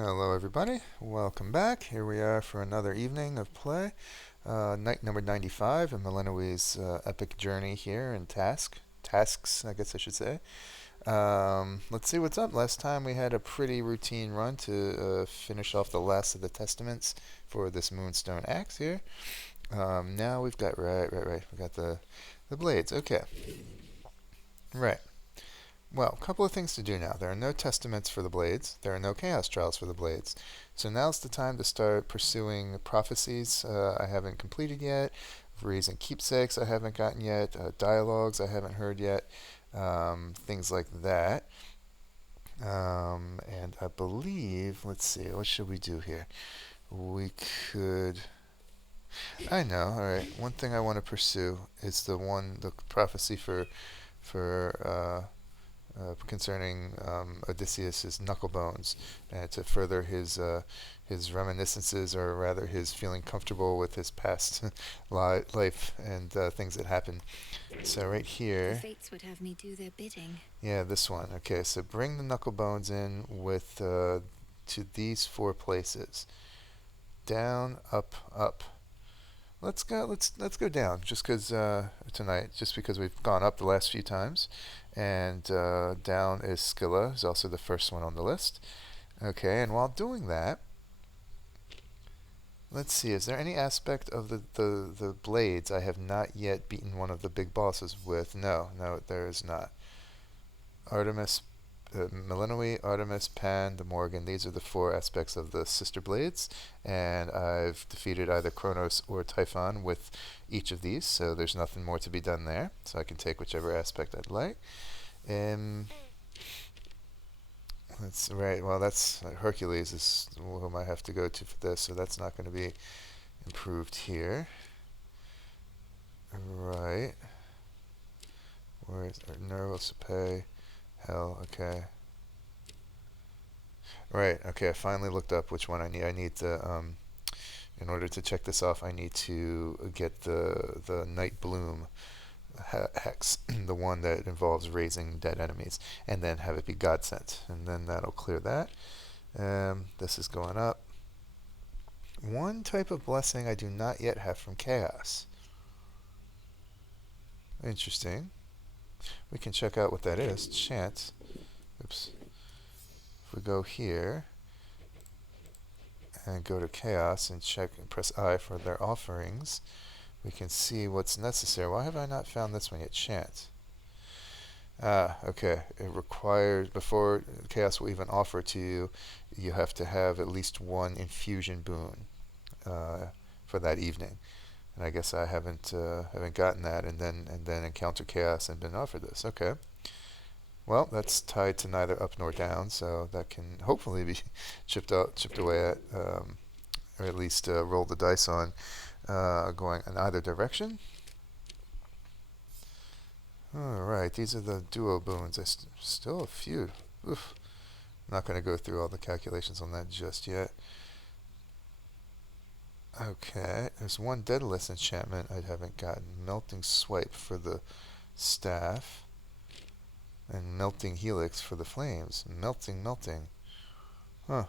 Hello everybody, welcome back. Here we are for another evening of play. Night number 95 in Melinoë's epic journey here in Tasks, I guess I should say. Let's see what's up. Last time we had a pretty routine run to finish off the last of the testaments for this Moonstone Axe here. Now we've got, right. We got the blades. Okay, right. Well, a couple of things to do now. There are no testaments for the blades. There are no chaos trials for the blades. So now's the time to start pursuing prophecies I haven't completed yet, raising keepsakes I haven't gotten yet, dialogues I haven't heard yet, things like that. And I believe, let's see, what should we do here? We could. I know. All right. One thing I want to pursue is the prophecy for concerning Odysseus's knuckle bones, and to further his reminiscences, or rather his feeling comfortable with his past life and things that happened. So right The here, fates would have me do their bidding. yeah, this one. Okay, so bring the knuckle bones in with to these four places: down, up, up. Let's go down, just because tonight, just because we've gone up the last few times, and down is Scylla, is also the first one on the list. Okay, and while doing that, let's see, is there any aspect of the blades I have not yet beaten one of the big bosses with? No, there is not. Artemis, Melinoë, Artemis, Pan, the Morgan. These are the four aspects of the sister blades, and I've defeated either Chronos or Typhon with each of these, so there's nothing more to be done there. So I can take whichever aspect I'd like. That's right. Well, that's Hercules is whom I have to go to for this, so that's not going to be improved here. Right. Where is Neurosape? Hell. Okay. Right. Okay. I finally looked up which one I need. I need the in order to check this off, I need to get the Night Bloom hex, the one that involves raising dead enemies, and then have it be God sent, and then that'll clear that. This is going up. One type of blessing I do not yet have from Chaos. Interesting. We can check out what that is. Chance. Oops. If we go here and go to Chaos and check and press I for their offerings, we can see what's necessary. Why have I not found this one yet? Chant. Okay. It requires, before Chaos will even offer to you, you have to have at least one infusion boon for that evening. And I guess I haven't gotten that, and then encounter Chaos and been offered this. Okay. Well, that's tied to neither up nor down, so that can hopefully be chipped away at, or at least roll the dice on, going in either direction. Alright, these are the duo boons. Still a few. Oof. Not going to go through all the calculations on that just yet. Okay, there's one Daedalus enchantment I haven't gotten. Melting Swipe for the staff, and Melting Helix for the flames. Melting. Huh.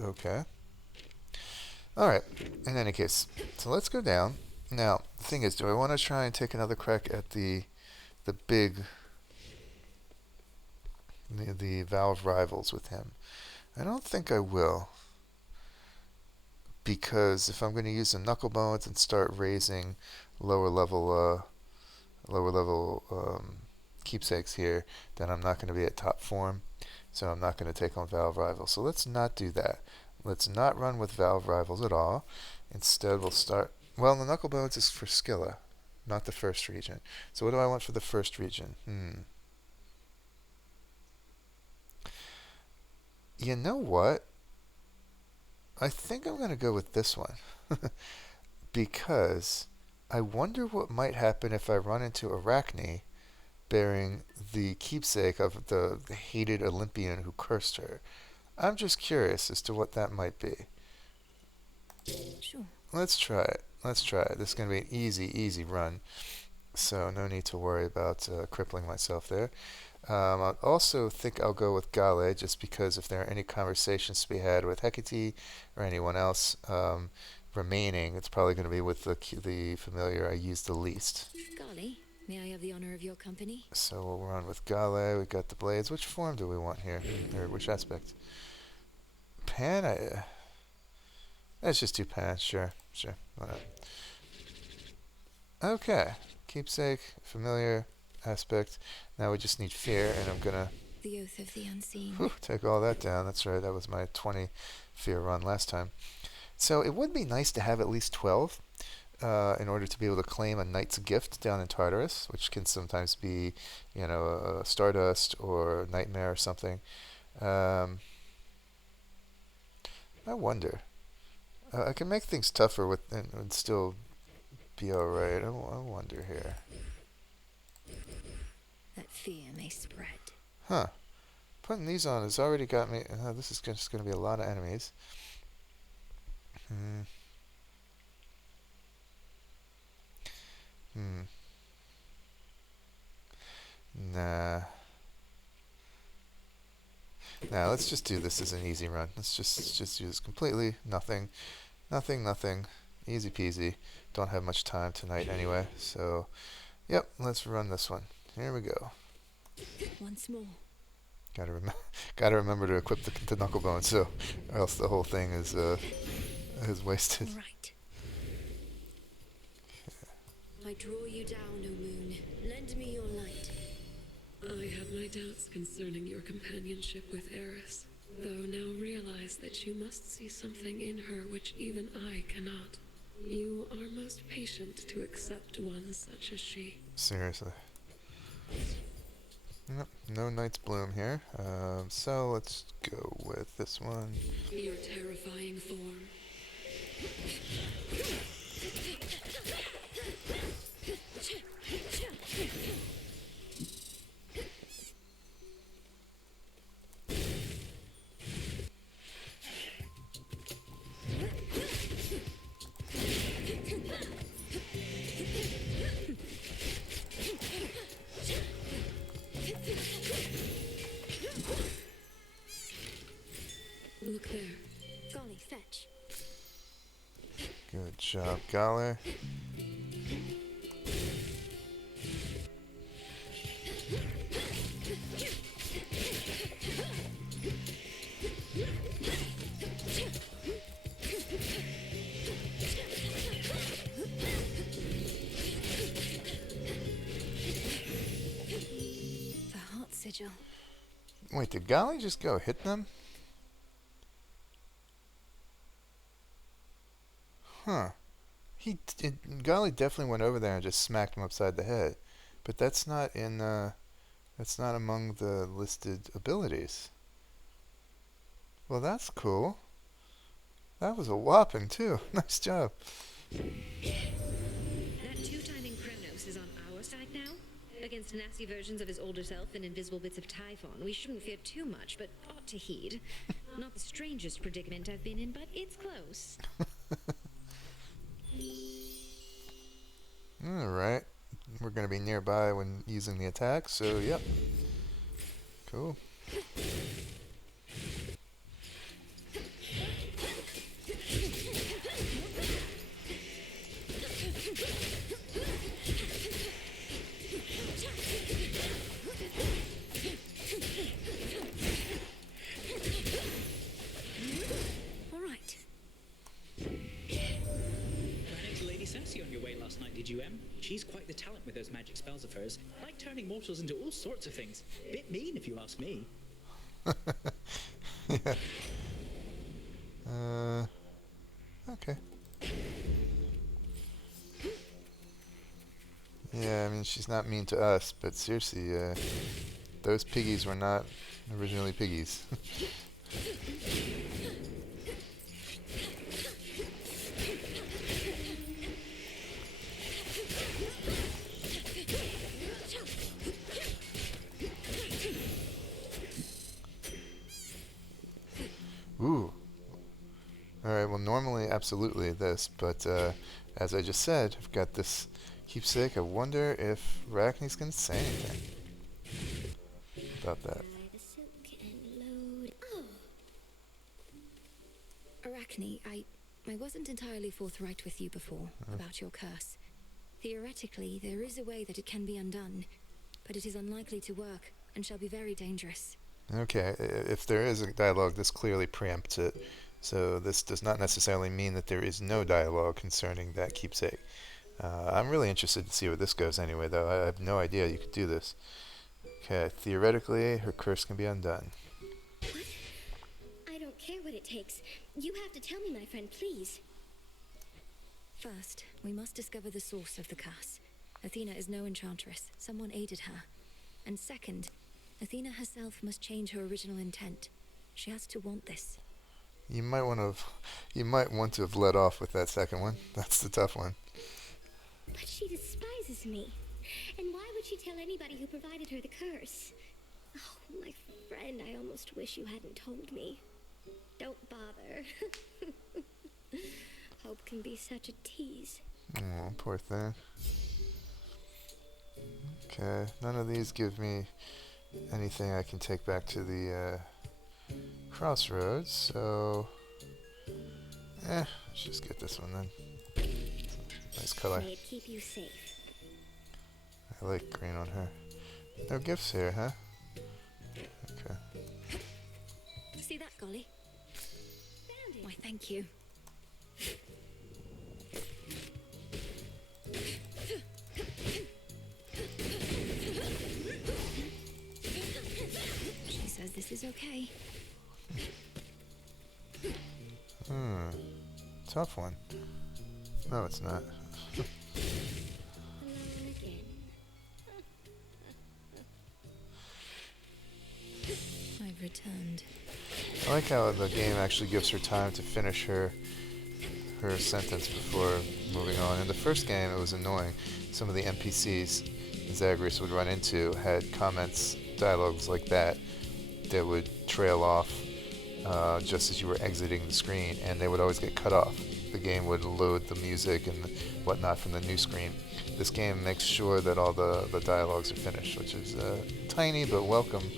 Okay. Alright, in any case, so let's go down. Now, the thing is, do I want to try and take another crack at the big, the Valve rivals with him? I don't think I will, because if I'm going to use the Knuckle Bones and start raising lower level, keepsakes here, then I'm not going to be at top form, so I'm not going to take on Valve rivals. So let's not do that. Let's not run with Valve rivals at all. Instead, we'll start. Well, the Knuckle Bones is for Scylla, not the first region. So what do I want for the first region? You know what? I think I'm going to go with this one. Because I wonder what might happen if I run into Arachne bearing the keepsake of the hated Olympian who cursed her. I'm just curious as to what that might be. Sure. Let's try it. This is going to be an easy run, so no need to worry about crippling myself there. I also think I'll go with Gale, just because if there are any conversations to be had with Hecate or anyone else remaining, it's probably going to be with the familiar I use the least. Golly, may I have the honor of your company? So we'll run with Gale. We got the blades. Which form do we want here? Or which aspect? Pan? Let's just do Pan. Sure. Why not? Okay. Keepsake, familiar aspect. Now we just need fear, and I'm gonna The oath of the unseen. take all that down. That's right. That was my 20 fear run last time. So it would be nice to have at least 12 in order to be able to claim a knight's gift down in Tartarus, which can sometimes be, a stardust or nightmare or something. I wonder. I can make things tougher with and still be all right. I wonder here. That fear may spread. Huh. Putting these on has already got me. This is just going to be a lot of enemies. Nah. Nah, let's just do this as an easy run. Let's just use completely nothing. Easy peasy. Don't have much time tonight anyway, so yep, let's run this one. Here we go. Once more. Gotta remember to equip the Knuckle Bones, so or else the whole thing is wasted. All right. I draw you down, O moon. Lend me your light. I had my doubts concerning your companionship with Eris, though now realize that you must see something in her which even I cannot. You are most patient to accept one such as she. Seriously. Nope, no Knight's Bloom here. So let's go with this one. Your terrifying form. Look there. Golly, fetch. Good job, Gale. The heart sigil. Wait, did Gale just go hit them? Huh. Gale definitely went over there and just smacked him upside the head. But that's not among the listed abilities. Well, that's cool. That was a whopping too. Nice job. That two-timing Chronos is on our side now. Against nasty versions of his older self and invisible bits of Typhon, we shouldn't fear too much, but ought to heed. Not the strangest predicament I've been in, but it's close. Alright. We're going to be nearby when using the attack, so yep. Cool. On your way last night, did you, Em? She's quite the talent with those magic spells of hers. Like turning mortals into all sorts of things. Bit mean, if you ask me. Yeah. Okay. Yeah, I mean, she's not mean to us, but seriously, those piggies were not originally piggies. Ooh. Alright, well normally absolutely this, but as I just said, I've got this keepsake. I wonder if Arachne's going to say anything. about that. Buy the silk and load. Oh, Arachne, I wasn't entirely forthright with you before about your curse. Theoretically, there is a way that it can be undone, but it is unlikely to work and shall be very dangerous. Okay, if there is a dialogue, this clearly preempts it. So this does not necessarily mean that there is no dialogue concerning that keepsake. I'm really interested to see where this goes anyway, though. I have no idea you could do this. Okay, theoretically, her curse can be undone. what? I don't care what it takes. You have to tell me, my friend, please. First, we must discover the source of the curse. Athena is no enchantress. Someone aided her. And second, Athena herself must change her original intent. She has to want this. You might want to have let off with that second one. That's the tough one. But she despises me. And why would she tell anybody who provided her the curse? Oh, my friend, I almost wish you hadn't told me. Don't bother. Hope can be such a tease. Oh, poor thing. Okay, none of these give me anything I can take back to the Crossroads, so let's just get this one then. Nice color. May it keep you safe. I like green on her. No gifts here, huh? Okay. See that, Golly? Found it. Why, thank you. She says this is okay. Tough one. No, it's not. Alone again. I've returned. I like how the game actually gives her time to finish her sentence before moving on. In the first game, it was annoying. Some of the NPCs Zagreus would run into had comments, dialogues like that would trail off just as you were exiting the screen, and they would always get cut off. The game would load the music and whatnot from the new screen. This game makes sure that all the dialogues are finished, which is a tiny but welcome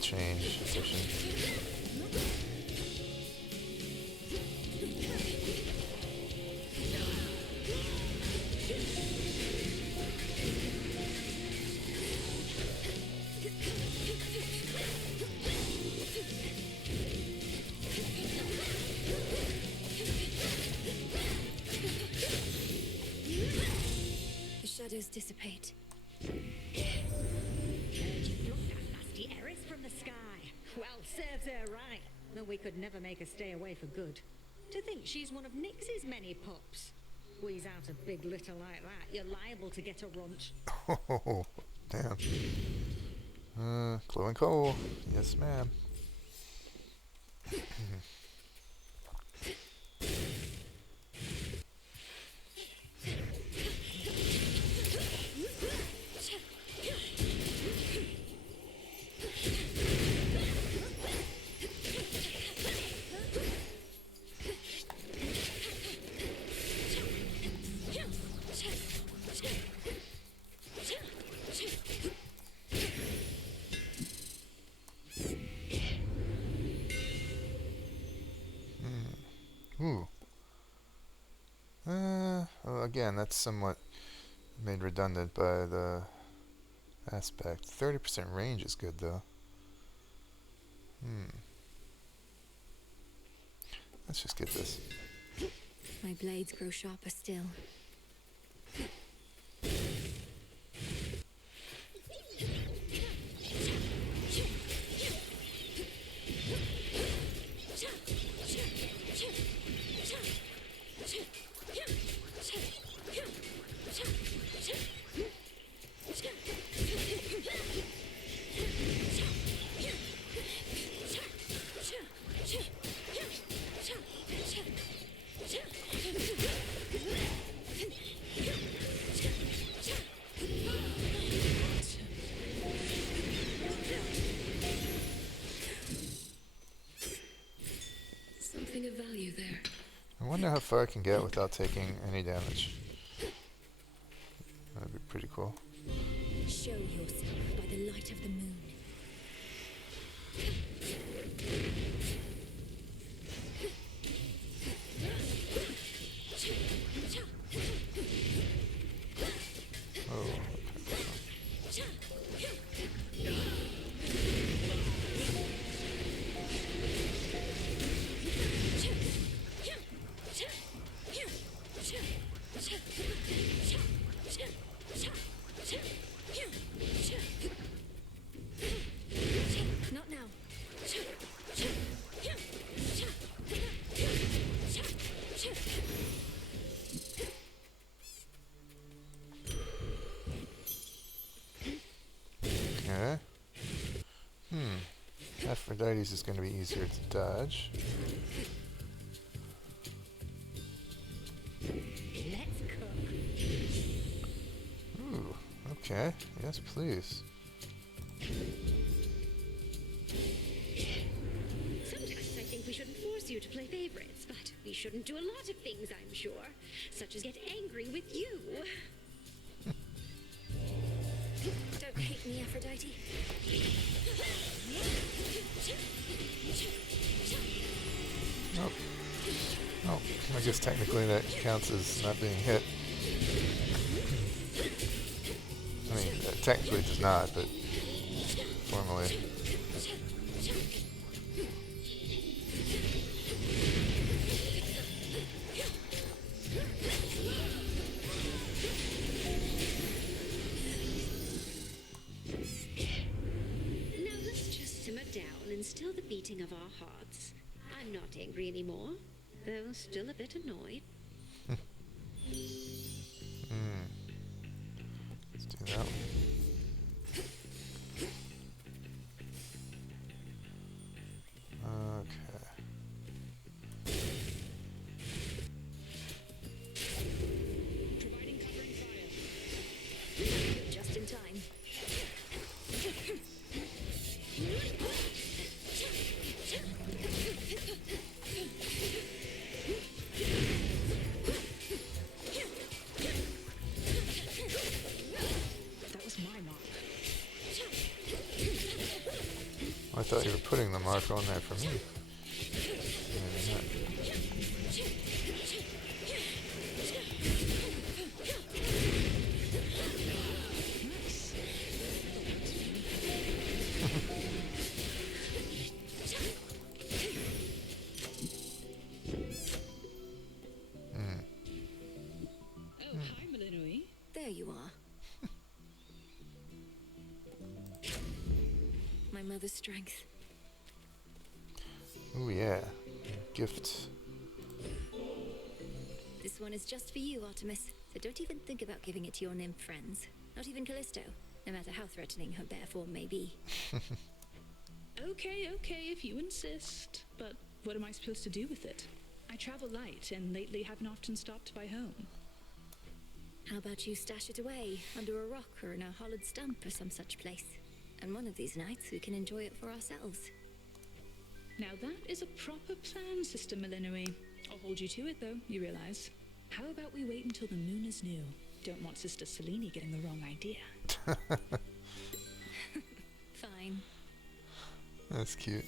change, addition. The shadows dissipate. Nasty Eris from the sky. Well, serves her right. Though we could never make her stay away for good. To think she's one of Nyx's many pups. Squeeze out a big litter like that, you're liable to get a runt. Oh, damn. Glowing coal. Yes, ma'am. Ooh. Well, again, that's somewhat made redundant by the aspect. 30% range is good, though. Let's just get this. My blades grow sharper still. Something of value there. I wonder how far I can get without taking any damage. That'd be pretty cool. Show yourself by the light of the moon. Aphrodite's is going to be easier to dodge. Let's cook. Ooh, okay. Yes, please. Sometimes I think we shouldn't force you to play favorites, but we shouldn't do a lot of things, I'm sure, such as get angry with you. Don't hate me, Aphrodite. Oh. Oh, I guess technically that counts as not being hit. I mean, technically it does not, but formally. Now let's just simmer down and still the beating of our hearts. I'm not angry anymore, though still a bit annoyed. Let's do that one. Okay. Providing covering fire. Just in time. That was my mark. I thought you were putting the mark on there for me. Maybe not. Oh, hi, Melinoë. There you are. My mother's strength. Ooh, yeah. Gift. This one is just for you, Artemis. So don't even think about giving it to your nymph friends. Not even Callisto, no matter how threatening her bare form may be. Okay, if you insist. But what am I supposed to do with it? I travel light, and lately haven't often stopped by home. How about you stash it away, under a rock or in a hollowed stump or some such place? And one of these nights we can enjoy it for ourselves. Now that is a proper plan, Sister Melinoë. I'll hold you to it, though, you realize. How about we wait until the moon is new? Don't want Sister Selene getting the wrong idea. Fine. That's cute.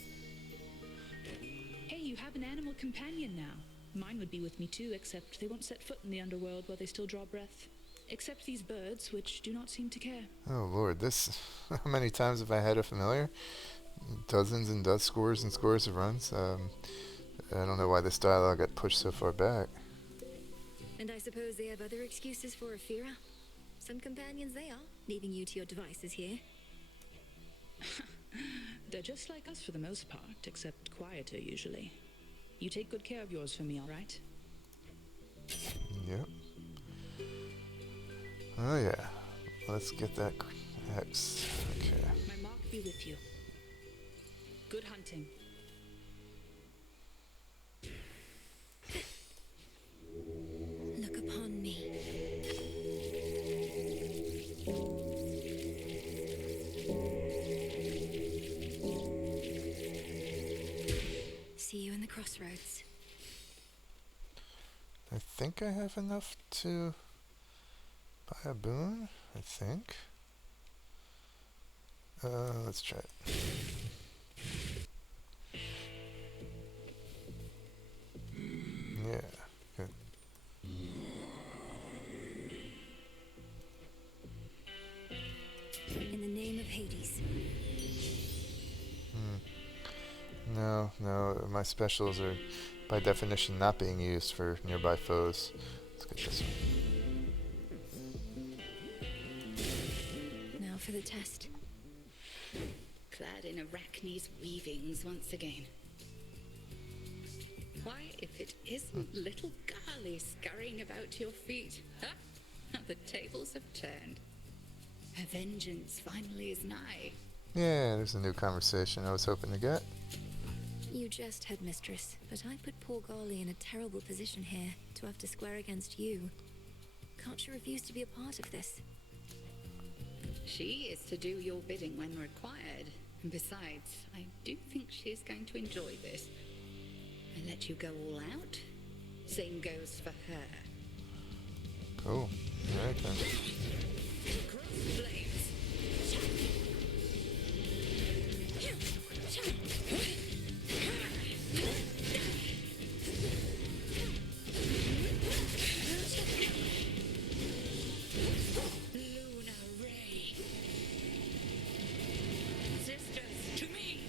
Hey, you have an animal companion now. Mine would be with me too, except they won't set foot in the underworld while they still draw breath. Except these birds, which do not seem to care. Oh lord, this... How many times have I had a familiar? Dozens and scores and scores of runs. I don't know why this dialogue got pushed so far back. And I suppose they have other excuses for Ephira? Some companions they are, leaving you to your devices here. They're just like us for the most part, except quieter usually. You take good care of yours for me, all right? Yep. Oh yeah. Let's get that X. Okay. My mark be with you. Good hunting. Look upon me. See you in the Crossroads. I think I have enough to buy a boon, I think. Let's try it. Yeah, good. In the name of Hades. No, my specials are by definition not being used for nearby foes. Let's get this one. Now for the test. Clad in Arachne's weavings once again. Why, if it isn't little Gale scurrying about your feet, huh? The tables have turned. Her vengeance finally is nigh. Yeah, there's a new conversation I was hoping to get. You jest, headmistress, but I put poor Gale in a terrible position here to have to square against you. Can't she refuse to be a part of this? She is to do your bidding when required. And besides, I do think she is going to enjoy this. I let you go all out. Same goes for her. Cool. Alright then. Crossblades. Luna Ray. Sisters, to me.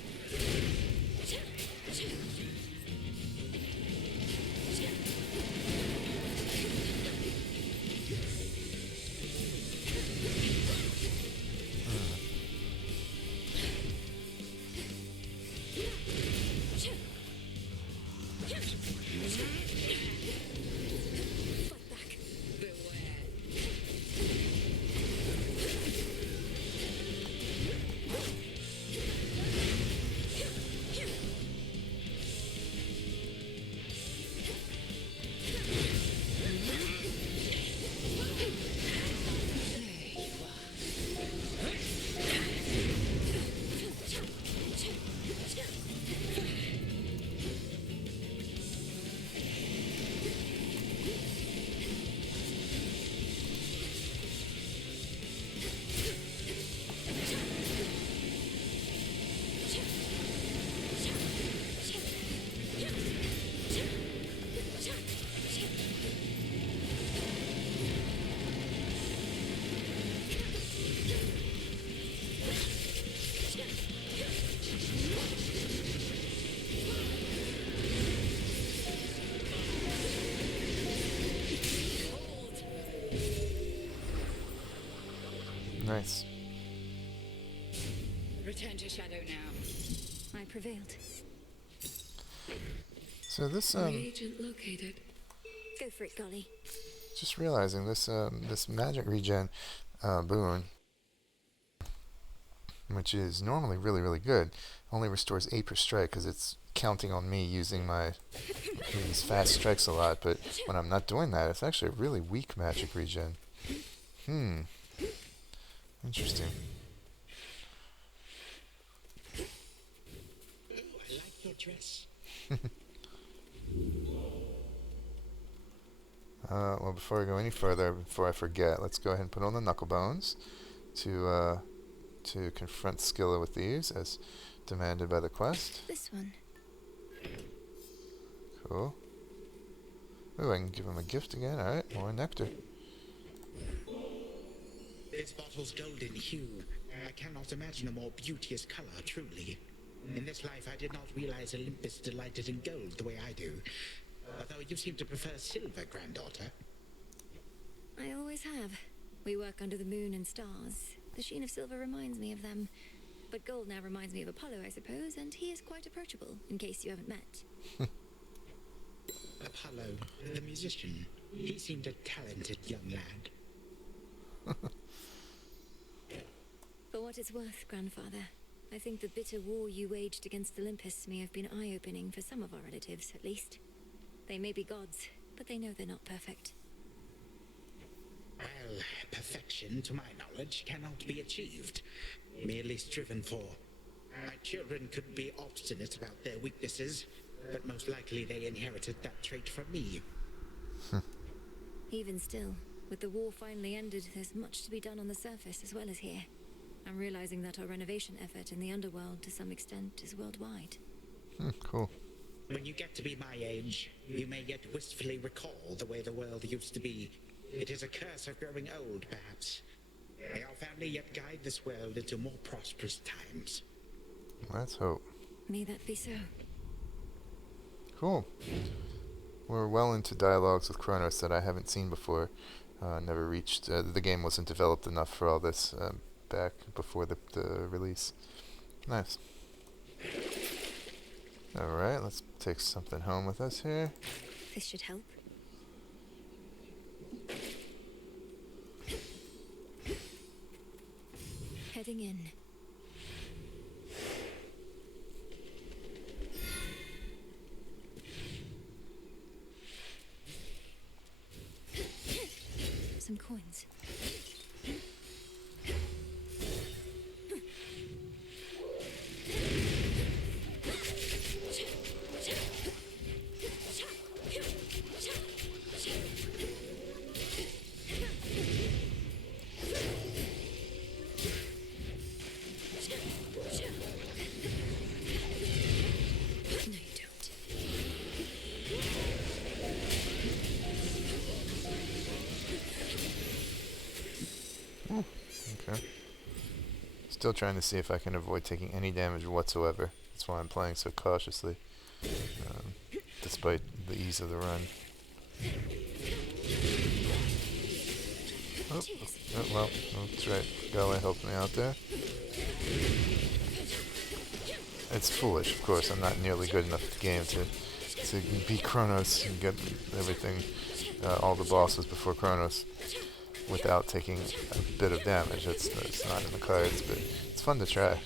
Nice. Return to shadow now. I prevailed. So this Reagent located. Go for it, Gale. just realizing this this magic regen boon, which is normally really good, only restores 8 per strike because it's counting on me using these fast strikes a lot. But when I'm not doing that, it's actually a really weak magic regen. Interesting. Oh, I like your dress. Well, before I go any further, before I forget, let's go ahead and put on the Knuckle Bones to confront Scylla with these as demanded by the quest. This one. Cool. Ooh, I can give him a gift again. Alright, more nectar. This bottle's golden hue. I cannot imagine a more beauteous color, truly. In this life, I did not realize Olympus delighted in gold the way I do. Although you seem to prefer silver, granddaughter. I always have. We work under the moon and stars. The sheen of silver reminds me of them. But gold now reminds me of Apollo, I suppose, and he is quite approachable, in case you haven't met. Apollo, the musician. He seemed a talented young lad. For what it's worth, grandfather, I think the bitter war you waged against Olympus may have been eye-opening for some of our relatives, at least. They may be gods, but they know they're not perfect. Well, perfection, to my knowledge, cannot be achieved. Merely striven for. My children could be obstinate about their weaknesses, but most likely they inherited that trait from me. Even still, with the war finally ended, there's much to be done on the surface as well as here. I'm realizing that our renovation effort in the Underworld, to some extent, is worldwide. Cool. When you get to be my age, you may yet wistfully recall the way the world used to be. It is a curse of growing old, perhaps. May our family yet guide this world into more prosperous times. Let's hope. May that be so. Cool. We're well into dialogues with Chronos that I haven't seen before. Never reached. The game wasn't developed enough for all this back before the release. Nice. Alright, let's take something home with us here. This should help. Heading in. some coins. Okay. Still trying to see if I can avoid taking any damage whatsoever. That's why I'm playing so cautiously, despite the ease of the run. Oh, well, that's right. Gale helped me out there. It's foolish, of course. I'm not nearly good enough at the game to beat Chronos and get everything, all the bosses before Chronos, without taking a bit of damage. It's not in the cards, but it's fun to try.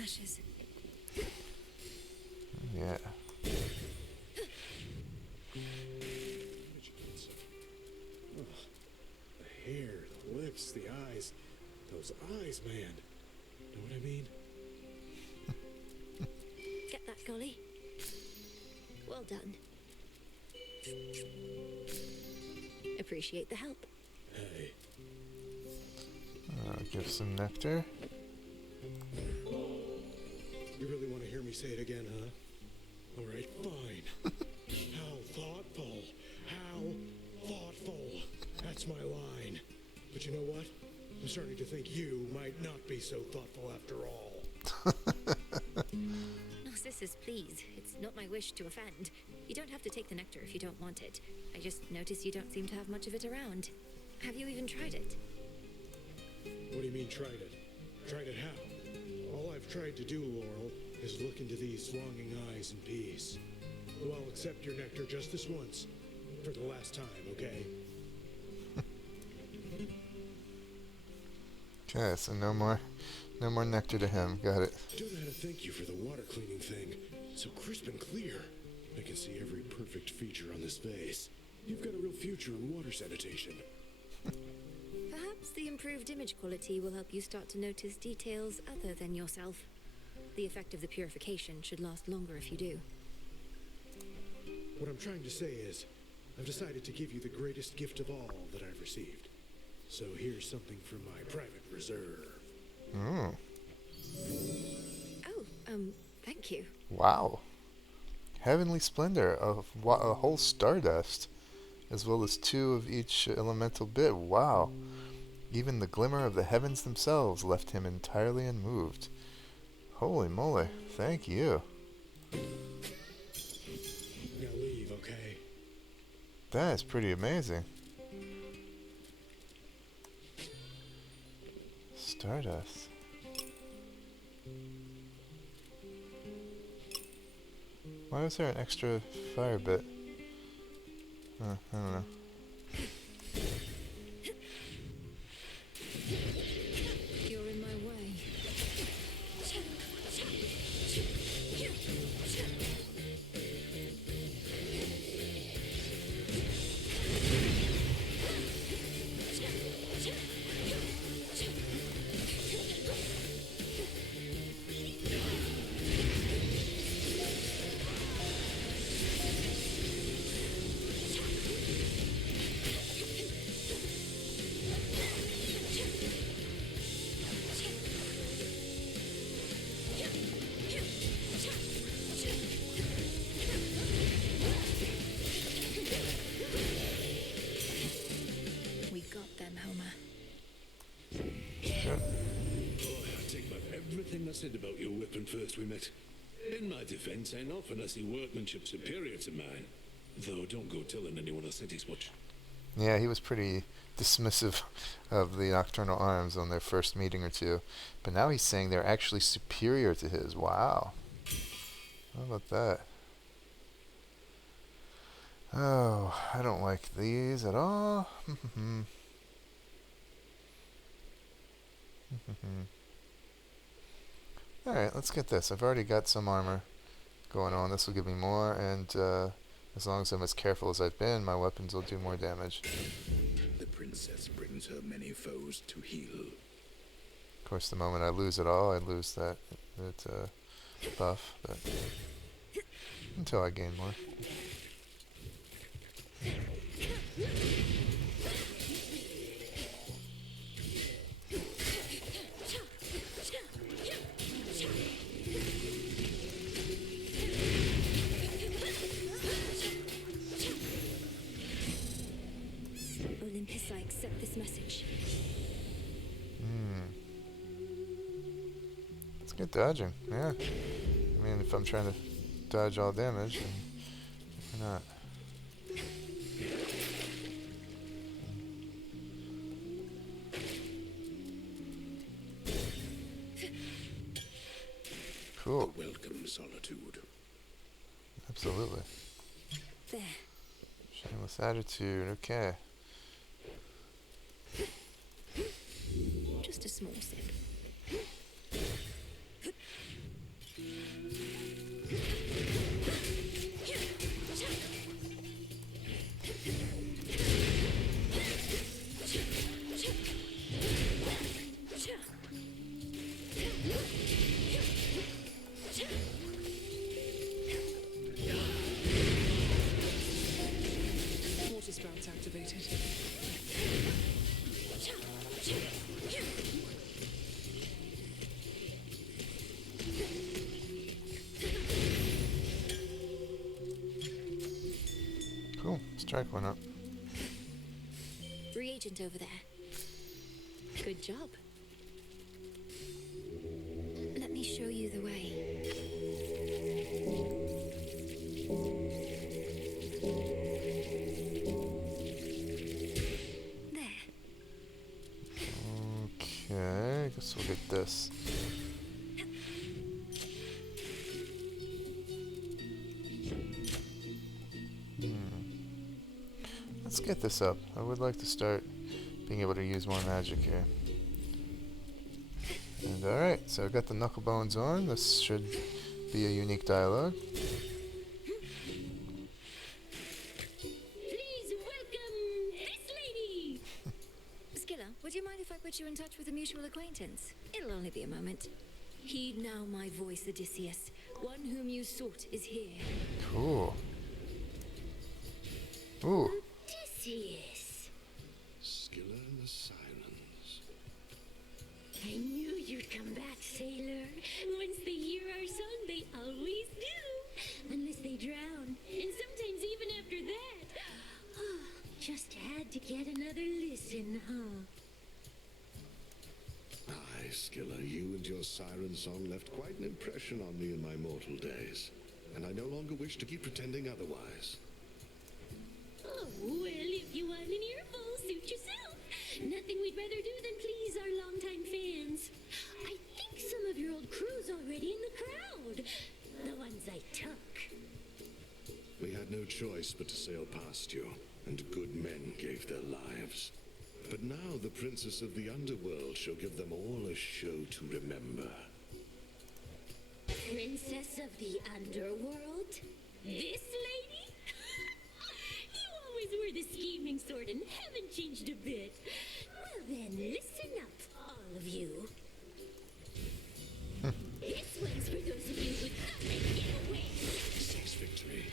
Ashes. Yeah. The hair, the lips, the eyes. Those eyes, man. Know what I mean? Get that, Golly. Well done. Appreciate the help. Hey. Give some nectar. You really want to hear me say it again, huh? Alright, fine. How thoughtful. How thoughtful. That's my line. But you know what? I'm starting to think you might not be so thoughtful after all. Narcissus, please. It's not my wish to offend. You don't have to take the nectar if you don't want it. I just noticed you don't seem to have much of it around. Have you even tried it? What do you mean, tried it? Tried it how? All I've tried to do, Laurel, is look into these longing eyes in peace. Well, I'll accept your nectar just this once. For the last time, okay? Okay, so no more nectar to him. Got it. Don't know how to thank you for the water cleaning thing. So crisp and clear. I can see every perfect feature on this face. You've got a real future in water sanitation. Perhaps the improved image quality will help you start to notice details other than yourself. The effect of the purification should last longer if you do. What I'm trying to say is, I've decided to give you the greatest gift of all that I've received. So here's something from my private reserve. Mm. Oh, thank you. Wow. Heavenly Splendor of a whole Stardust, as well as 2 of each elemental bit. Wow. Even the glimmer of the heavens themselves left him entirely unmoved. Holy moly. Thank you. Now leave, okay? That is pretty amazing. Stardust. Why was there an extra fire bit? I don't know. You're in my way. Everything I said about your weapon first we met. In my defense, I often I see workmanship superior to mine. Though don't go telling anyone I said as much. Yeah, he was pretty dismissive of the Nocturnal Arms on their first meeting or two. But now he's saying they're actually superior to his. Wow. How about that? Oh, I don't like these at all. Alright, let's get this. I've already got some armor going on. This will give me more, and as long as I'm as careful as I've been, my weapons will do more damage. princess brings her many foes to heal. Of course, the moment I lose it all, I lose that buff. But until I gain more. Olympus, I accept this message. It's good dodging, yeah. I mean, if I'm trying to dodge all damage, then why not? Cool. Welcome, solitude. Absolutely. There. Shameless attitude, okay. Just a small sip. Water sprouts activated. Cool, strike one up. Reagent over there. Good job. Let me show you the way. There. Okay, I guess we'll get this. Let's get this up. I would like to start being able to use more magic here. And alright, so I've got the Knuckle Bones on. This should be a unique dialogue. Please welcome this lady. Scylla, would you mind if I put you in touch with a mutual acquaintance? It'll only be a moment. Heed now my voice, Odysseus. One whom you sought is here. Cool. Ooh. Odysseus. Scylla and the Sirens. I knew you'd come back, sailor. Once they hear our song, they always do. Unless they drown. And sometimes even after that. Just had to get another listen, huh? Aye, Scylla, you and your siren song left quite an impression on me in my mortal days. And I no longer wish to keep pretending otherwise. Oh, well, if you want an earful, suit yourself. Nothing we'd rather do than please our longtime fans. I think some of your old crew's already in the crowd. The ones I took. We had no choice but to sail past you, and good men gave their lives. But now the princess of the Underworld shall give them all a show to remember. Princess of the Underworld? This lady? You always were the scheming sort and haven't changed a bit. Well then, listen up, all of you. This one's for those of you who thought I'd get away. Seize victory.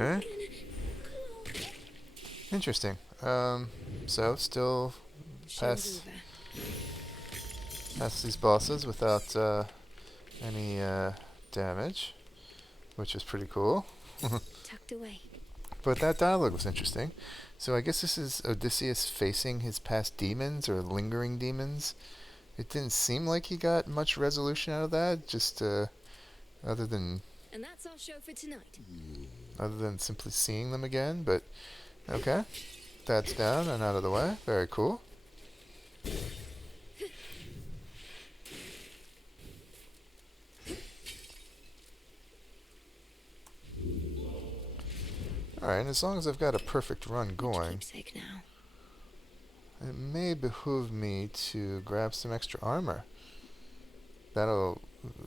Okay. Interesting. So still pass these bosses without any damage, which is pretty cool. Tucked away. But that dialogue was interesting. So I guess this is Odysseus facing his past demons or lingering demons. It didn't seem like he got much resolution out of that, just other than And that's our show for tonight. other than simply seeing them again. But okay, that's down and out of the way. Very cool. Alright, and as long as I've got a perfect run going, Keepsake now. it may behoove me to grab some extra armor. That'll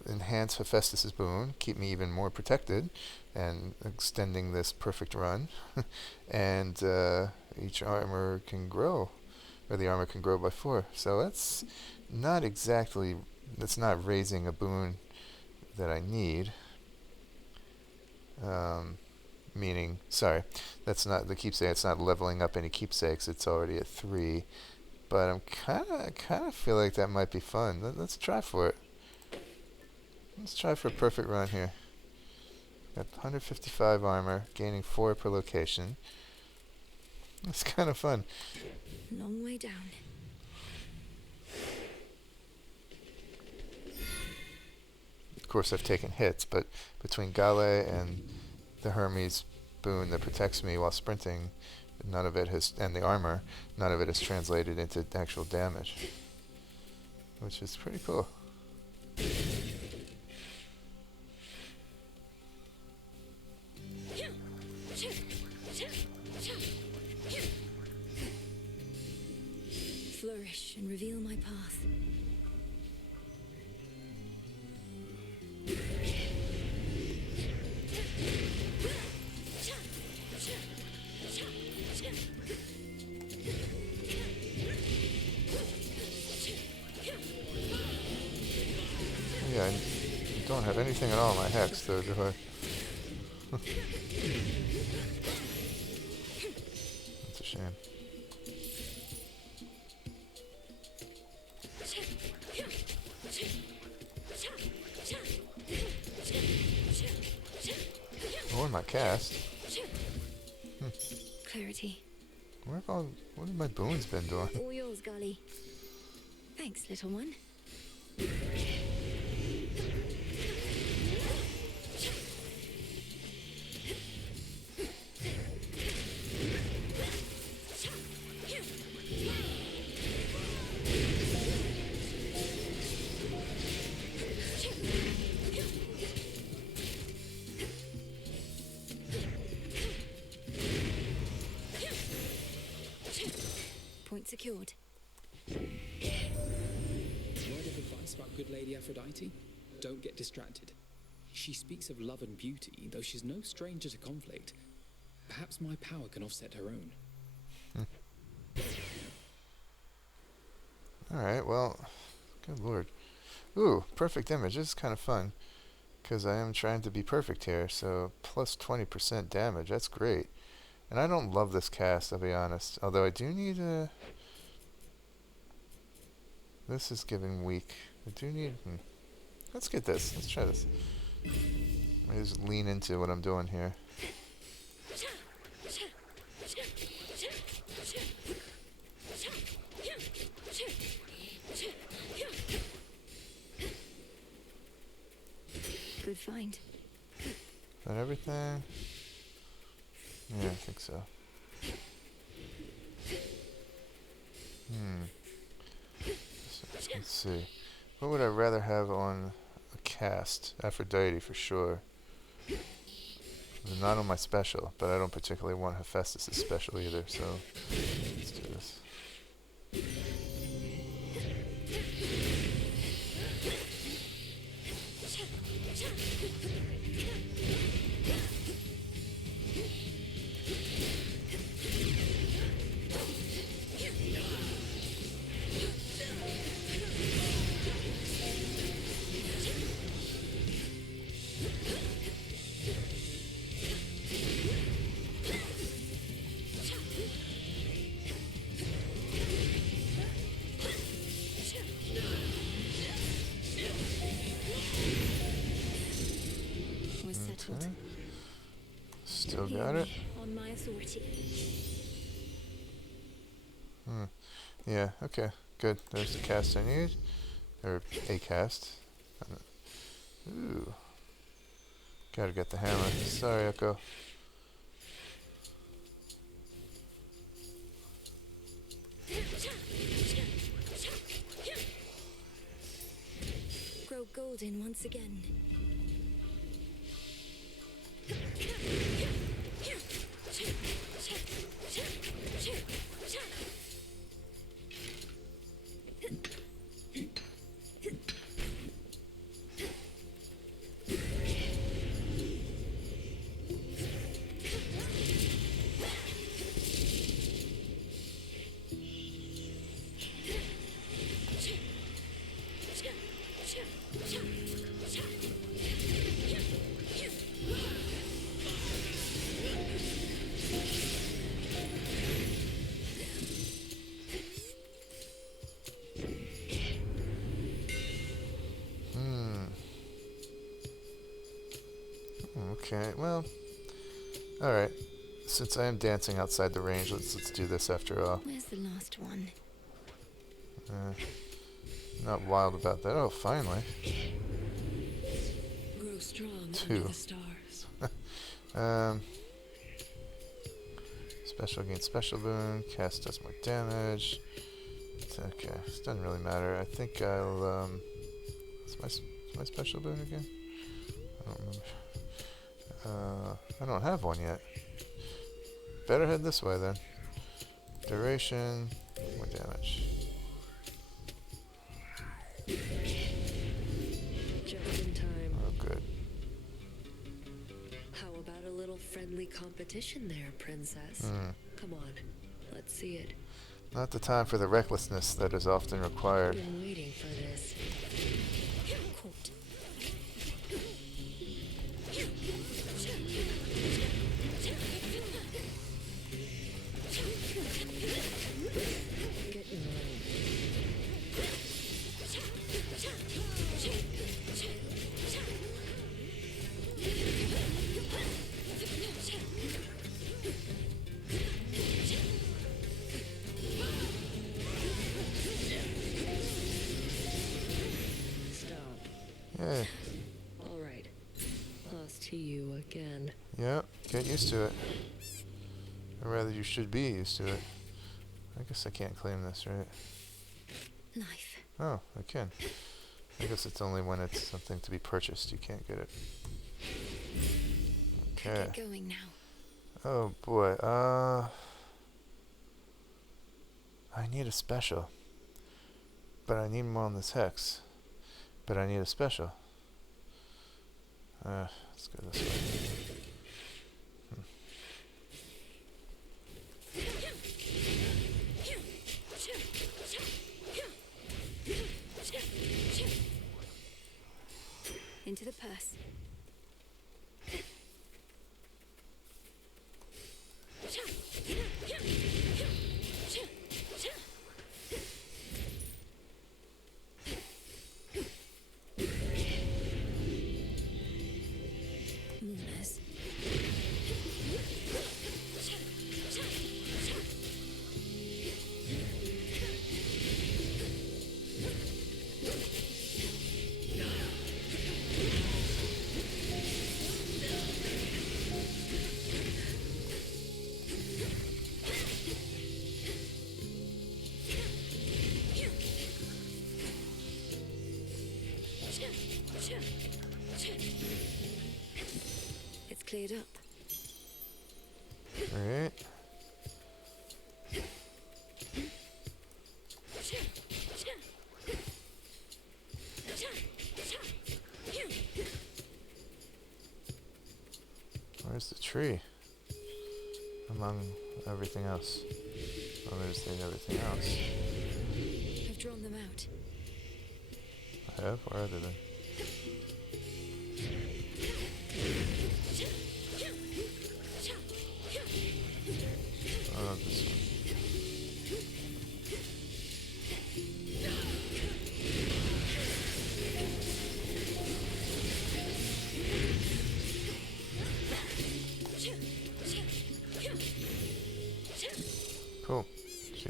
enhance Hephaestus's boon, keep me even more protected, and extending this perfect run. And each armor can grow, or the armor can grow by 4. So that's not exactly, that's not raising a boon that I need. Meaning, sorry, that's not the keepsake. It's not leveling up any keepsakes. It's already at 3. But I'm kind of feel like that might be fun. Let's try for it. Let's try for a perfect run here. Got 155 armor, gaining 4 per location. It's kind of fun. Long way down. Of course, I've taken hits, but between Gale and the Hermes boon that protects me while sprinting, none of it has, and the armor, none of it has translated into actual damage, which is pretty cool. Flourish and reveal my path. Yeah, I don't have anything at all in my hex, though, do I? That's a shame. Or my cast. Clarity. What have my boons been doing? All yours, Gully. Thanks, little one. Point secured. Word of advice about good Lady Aphrodite? Don't get distracted. She speaks of love and beauty, though she's no stranger to conflict. Perhaps my power can offset her own. Alright, well, good lord. Ooh, perfect image. This is kind of fun, because I am trying to be perfect here, so plus 20% damage. That's great. And I don't love this cast, I'll be honest. Although I do need a... This is giving weak. I do need... Let's get this. Let's try this. I just lean into what I'm doing here. Good find. Is that everything? Yeah, I think so. Let's see. What would I rather have on a cast? Aphrodite for sure. Not on my special, but I don't particularly want Hephaestus' special either, so let's do this. Okay. Still got it. On my authority. Yeah, okay. Good. There's the cast I need. Or a cast. Ooh. Gotta get the hammer. Sorry, Echo. Grow golden once again. Okay, well, alright. Since I am dancing outside the range, let's do this after all. Where's the last one? Not wild about that. Oh, finally. Grow strong 2. under the stars. Special gains special boon. Cast does more damage. It's okay, it doesn't really matter. I think I'll, what's my special boon again? I don't remember. I don't have one yet. Better head this way then. Duration, more damage. Just in time. Oh, good. How about a little friendly competition there, princess? Come on, let's see it. Not the time for the recklessness that is often required. I've been waiting for this. Caught. Get in line. Stop. Yay. All right. Lost to you again. Yep, get used to it. Or rather, you should be used to it. I guess I can't claim this, right? Life. Oh, I can. I guess it's only when it's something to be purchased you can't get it. Okay. Get going now. Oh boy, I need a special. But I need more on this hex. But I need a special. Let's go this way. Into the purse. Mourners. It's cleared up. Alright. Where's the tree? Among everything else. Oh, there's everything else. I've drawn them out. I have? Where are they then? Oh, this one.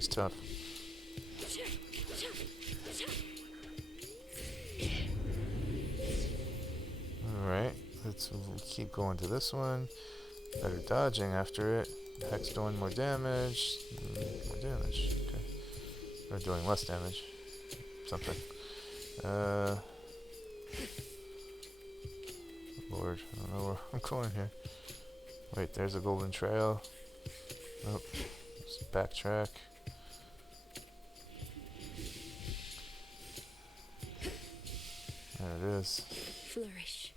He's tough. Alright, let's keep going to this one. Better dodging after it. Hex doing more damage. More damage. Okay. Or doing less damage. Something. Lord, I don't know where I'm going here. Wait, there's a golden trail. Nope. Let's backtrack. There it is. Flourish.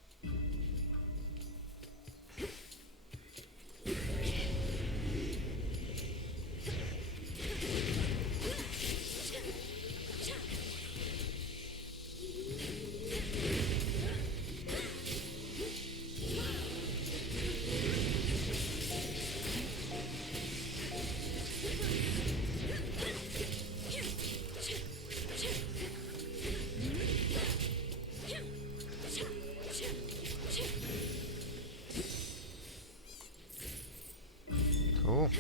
Cool.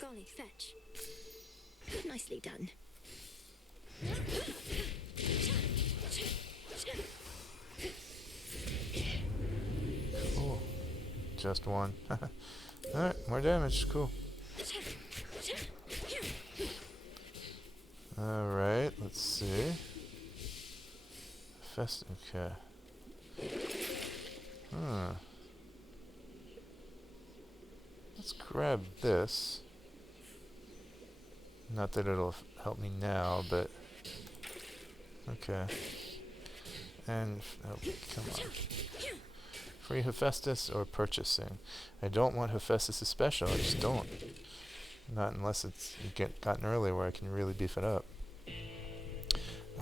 Golly, fetch. Nicely done. Cool. Just one. Alright, more damage. Cool. Alright, let's see. Okay. Let's grab this. Not that it'll help me now, but... Okay. And... Oh, come on. Free Hephaestus or purchasing. I don't want Hephaestus' special, I just don't. Not unless it's gotten early where I can really beef it up.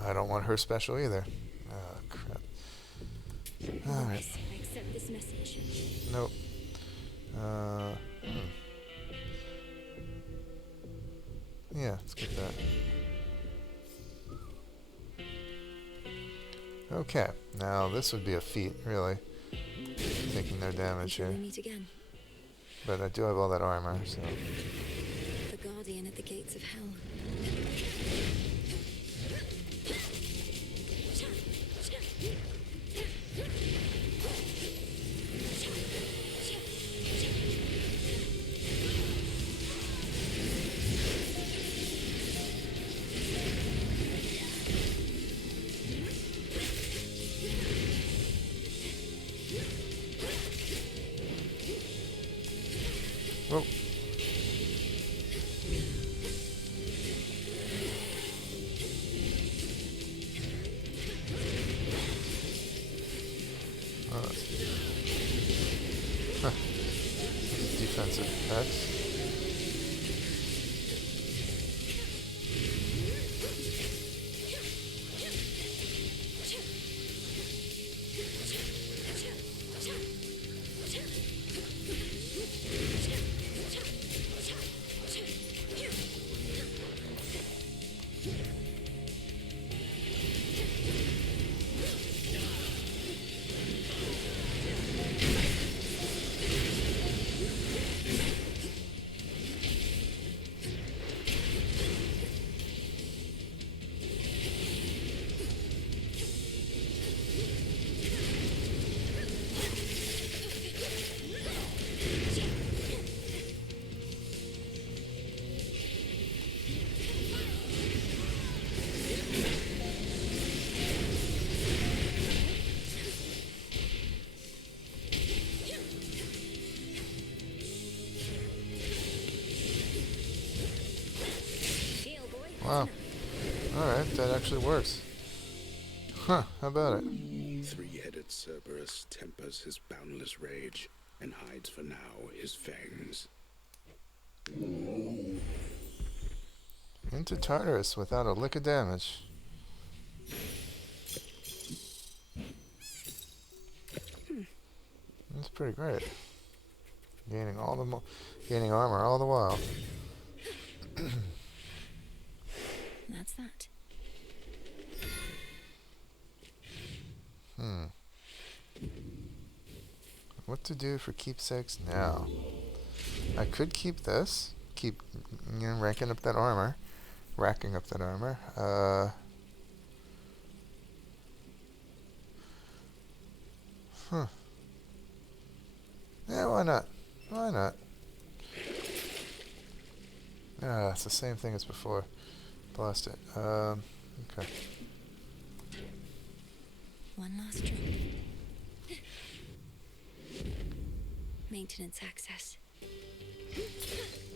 I don't want her special either. Oh, crap. Alright. I accept this message. Nope. Yeah, let's get that. Okay, now this would be a feat, really. Taking their damage Until here. we meet again. But I do have all that armor, so... The guardian at the gates of hell. Whoa. Oh, that's... Huh. Defensive attacks. Wow. Alright, that actually works. Huh, how about it? Three-headed Cerberus tempers his boundless rage and hides for now his fangs. Into Tartarus without a lick of damage. That's pretty great. Gaining gaining armor all the while. That's that. What to do for keepsakes now? I could keep this. Keep, racking up that armor. Yeah, why not? Why not? It's the same thing as before. Blast it. Okay. One last drop. Maintenance access.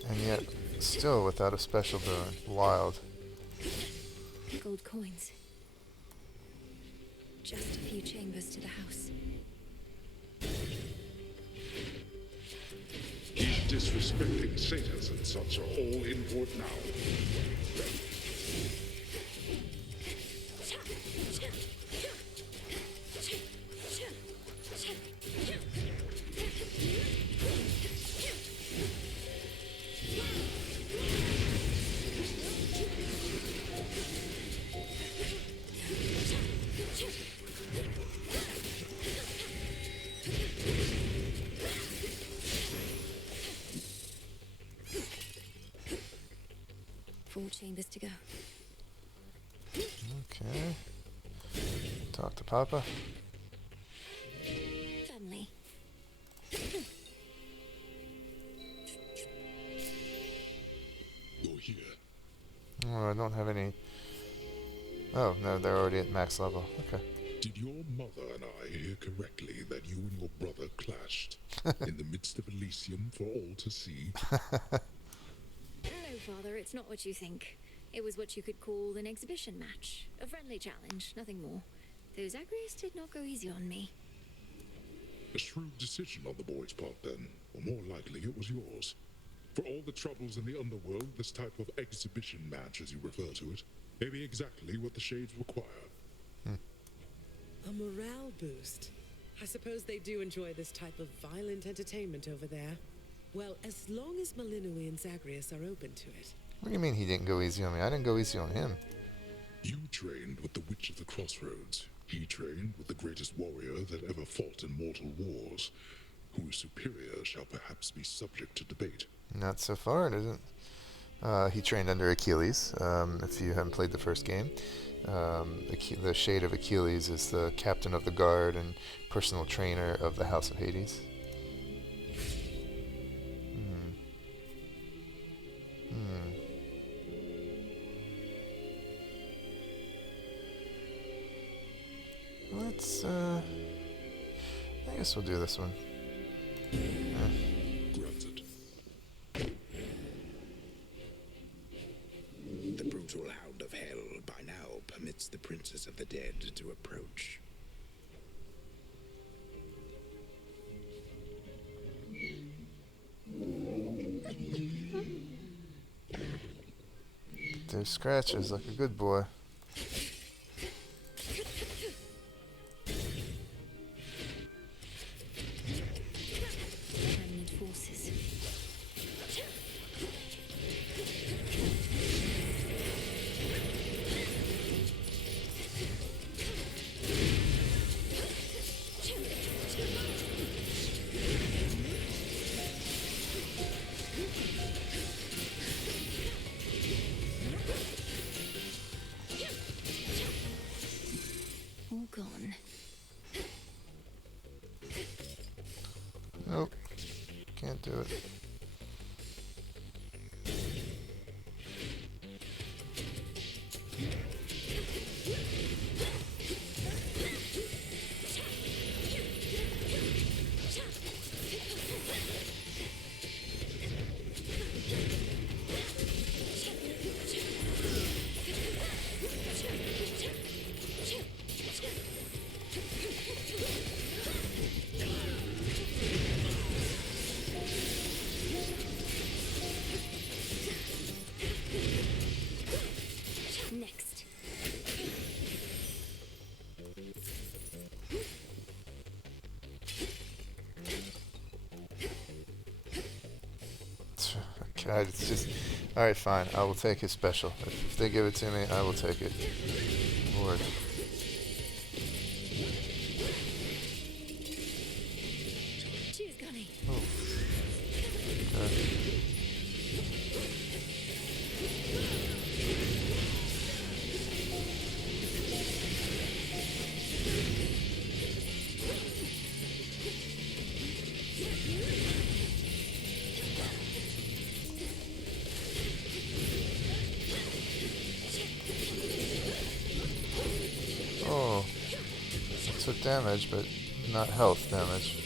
And yet, still without a special boon. Wild. Gold coins. Just a few chambers to the house. These disrespecting satyrs and such are all in port now. Four chambers to go. Okay. Talk to Papa. Family. Go here. Oh, I don't have any... Oh, no, they're already at max level. Okay. Did your mother and I hear correctly that you and your brother clashed in the midst of Elysium for all to see? No, Father, it's not what you think. It was what you could call an exhibition match. A friendly challenge, nothing more. Though Zagreus did not go easy on me. A shrewd decision on the boy's part, then. Or more likely, it was yours. For all the troubles in the Underworld, this type of exhibition match, as you refer to it, may be exactly what the Shades require. A morale boost. I suppose they do enjoy this type of violent entertainment over there. Well, as long as Melinoë and Zagreus are open to it. What do you mean he didn't go easy on me? I didn't go easy on him. You trained with the Witch of the Crossroads. He trained with the greatest warrior that ever fought in mortal wars. Who is superior shall perhaps be subject to debate. Not so far, it isn't. He trained under Achilles, if you haven't played the first game. The Shade of Achilles is the captain of the guard and personal trainer of the House of Hades. Let's, I guess we'll do this one. Granted. The brutal hound of hell by now permits the Princess of the Dead to approach. There's scratches like a good boy. Remnant forces. All gone. Nope. Can't do it. Next. God, it's just... Alright, fine. I will take his special. If they give it to me, I will take it. Lord. took damage, but not health damage.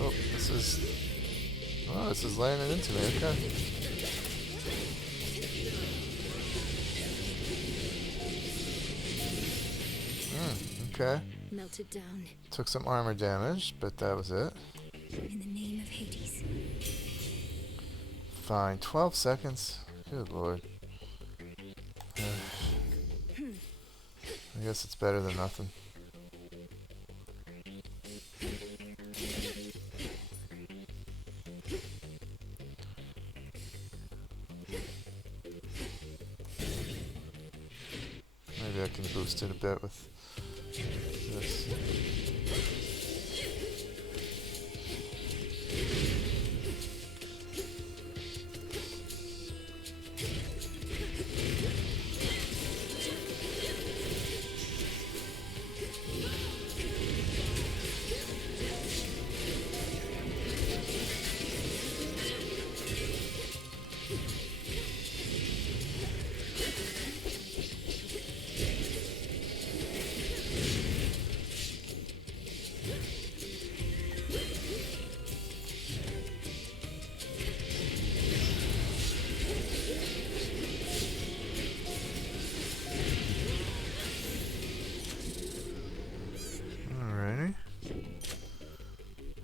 Oh, this is laying it into me. Okay. Okay. Melted down. Took some armor damage, but that was it. In the name of Hades. Fine. 12 seconds. Good lord. I guess it's better than nothing. Maybe I can boost it a bit with this.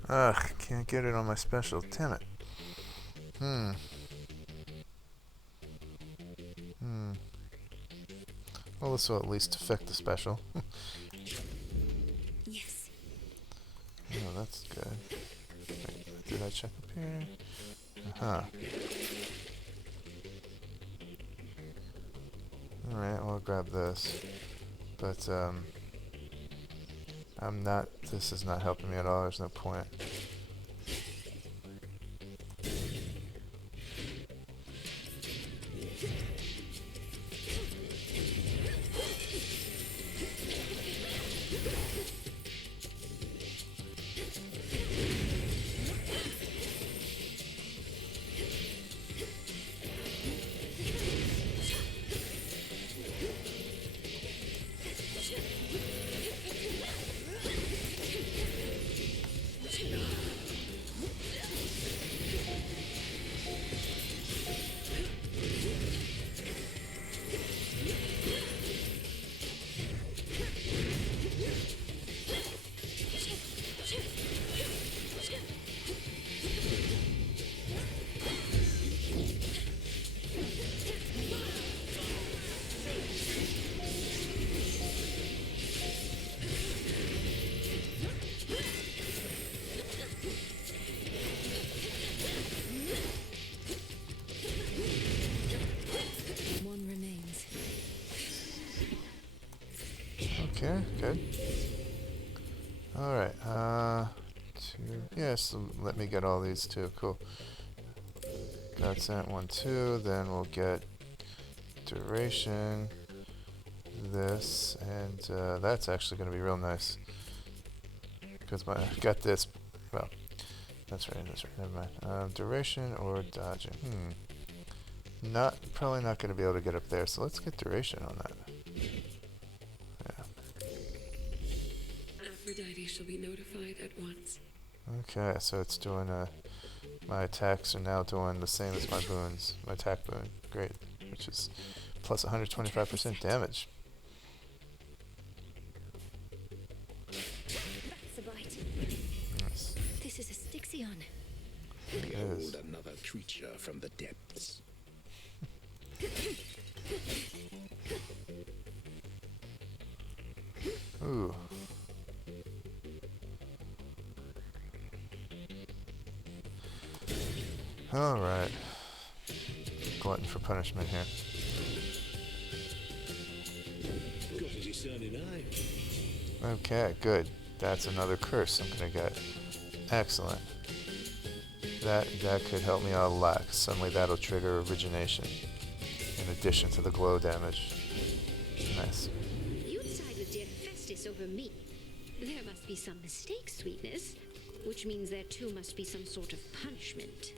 Ugh, can't get it on my special. Damn it. Well, this will at least affect the special. Yes. Oh, that's good. Wait, did I check up here? Alright, I'll grab this. But, this is not helping me at all. There's no point. Okay, good. Alright, yes, let me get all these too, cool. Got sent 1, 2, then we'll get duration, this, and that's actually going to be real nice. Because I got this, well, that's right, never mind. Duration or dodging, probably not going to be able to get up there, so let's get duration on that. Aphrodite shall be notified at once. Okay, so it's doing my attacks are now doing the same as my boons. My attack boon. Great. Which is plus 125% damage. That's a bite. Nice. This is a Styxion. Behold another creature from the depths. Ooh. Alright. Glutton for punishment here. Okay, good. That's another curse I'm gonna get. Excellent. That could help me out a lot, 'cause suddenly that'll trigger origination. In addition to the glow damage. Nice. You'd side with dear Festus over me. There must be some mistake, sweetness. Which means there too must be some sort of punishment.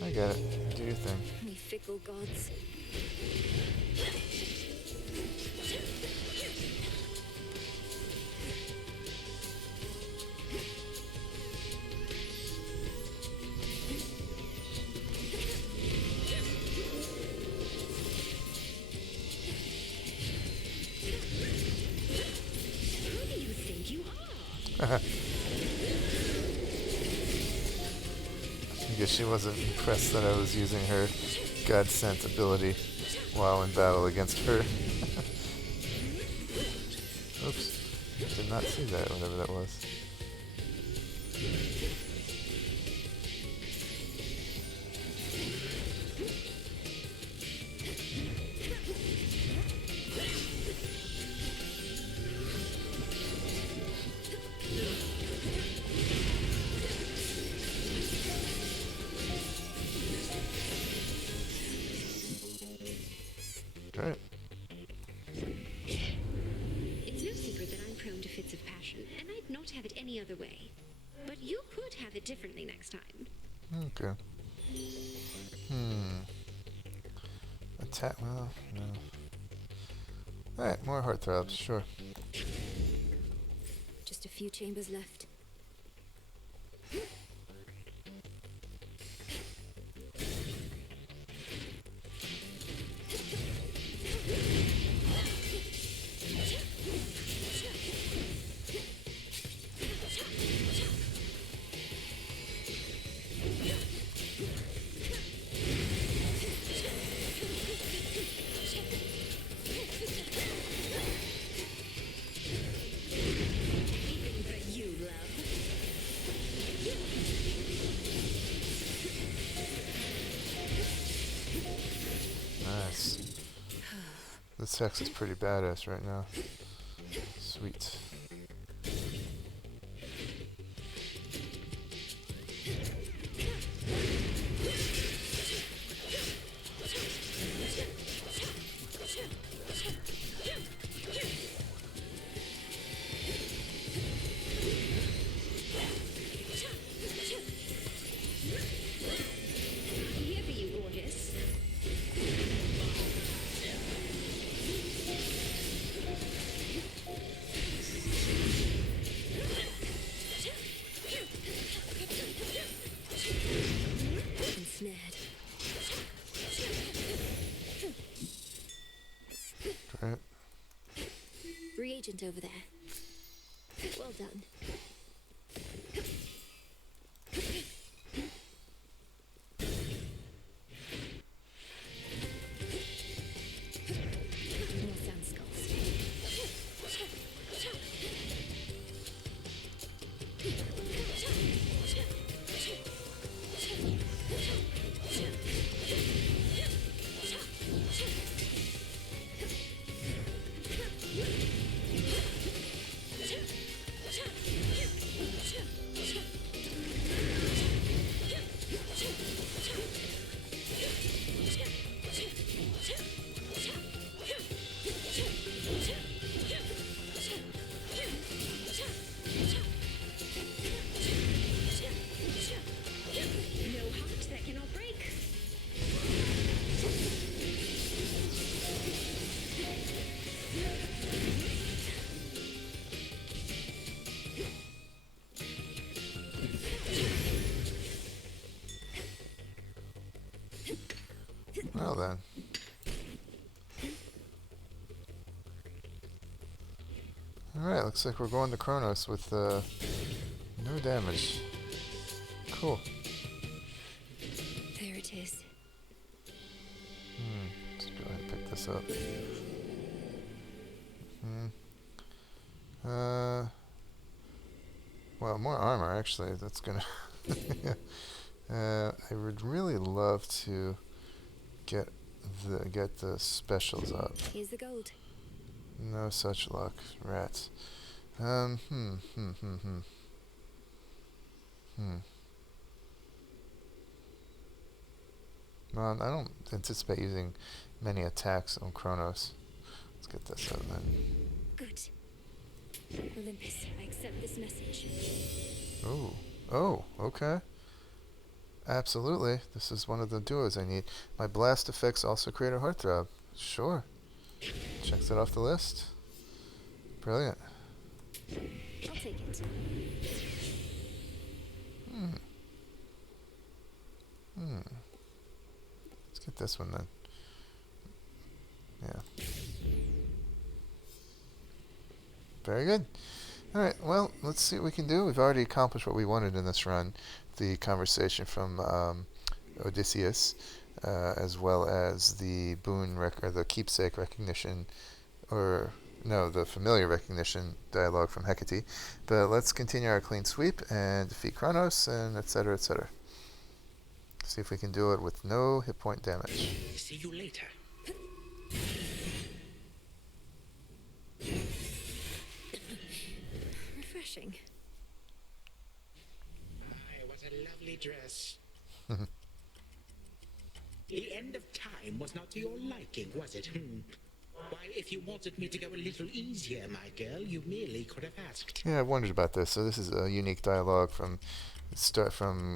I get it. Do your thing. We fickle gods. I guess she wasn't impressed that I was using her God Sent ability while in battle against her. Oops. Did not see that, whatever that was. Great. It's no secret that I'm prone to fits of passion, and I'd not have it any other way. But you could have it differently next time. Okay. Attack, well, no. Alright, more heartthrobs, sure. Just a few chambers left. Nice. This hex is pretty badass right now. Sweet. Here for you, Gorgeous. Ensnared. Right. Reagent over there. Well done. More sand skulls. No heart that cannot break. Well then. Alright, looks like we're going to Chronos with no damage. Cool. There it is. Let's go ahead and pick this up. Well, more armor actually. That's gonna. I would really love to get the specials up. Here's the gold. No such luck, rats. Well, I don't anticipate using many attacks on Chronos. Let's get this out then. Good. Olympus, I accept this message. Oh, okay. Absolutely. This is one of the duos I need. My blast effects also create a heartthrob. Sure. Checks it off the list. Brilliant. I'll take it. Let's get this one then. Yeah. Very good. Alright, well, let's see what we can do. We've already accomplished what we wanted in this run. The conversation from Odysseus, as well as the or the keepsake recognition, or no, the familiar recognition dialogue from Hecate. But let's continue our clean sweep and defeat Chronos, and etc., etc. See if we can do it with no hit point damage. See you later. Refreshing. My, what a lovely dress. The end of time was not to your liking, was it? Why, if you wanted me to go a little easier, my girl, you merely could have asked. Yeah, I wondered about this. So this is a unique dialogue from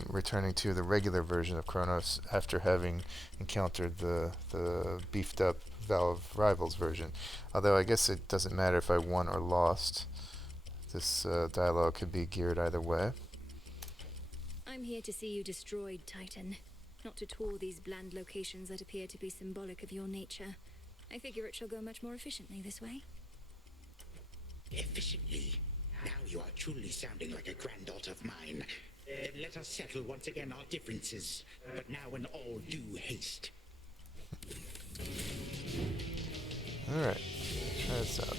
returning to the regular version of Chronos after having encountered the beefed up Vow of Rivals version. Although I guess it doesn't matter if I won or lost. This dialogue could be geared either way. I'm here to see you destroyed, Titan. Not to tour these bland locations that appear to be symbolic of your nature. I figure it shall go much more efficiently this way. Efficiently? Now you are truly sounding like a granddaughter of mine. Then let us settle once again our differences, but now in all due haste. Alright, that's up.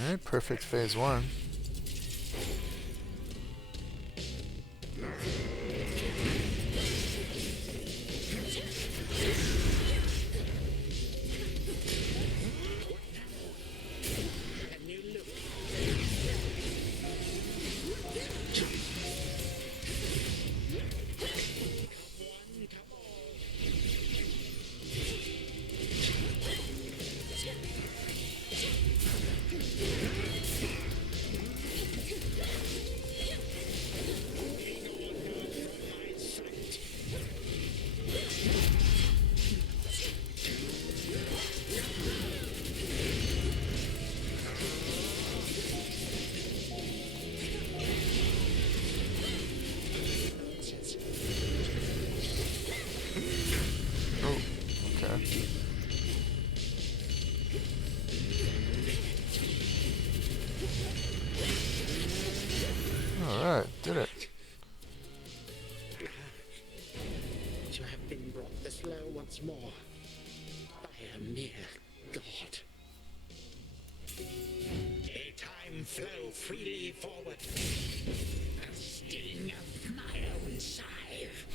Alright, perfect phase one. Alright, did it. You have been brought this low once more by a mere god. May time flow freely forward. A sting of my own scythe.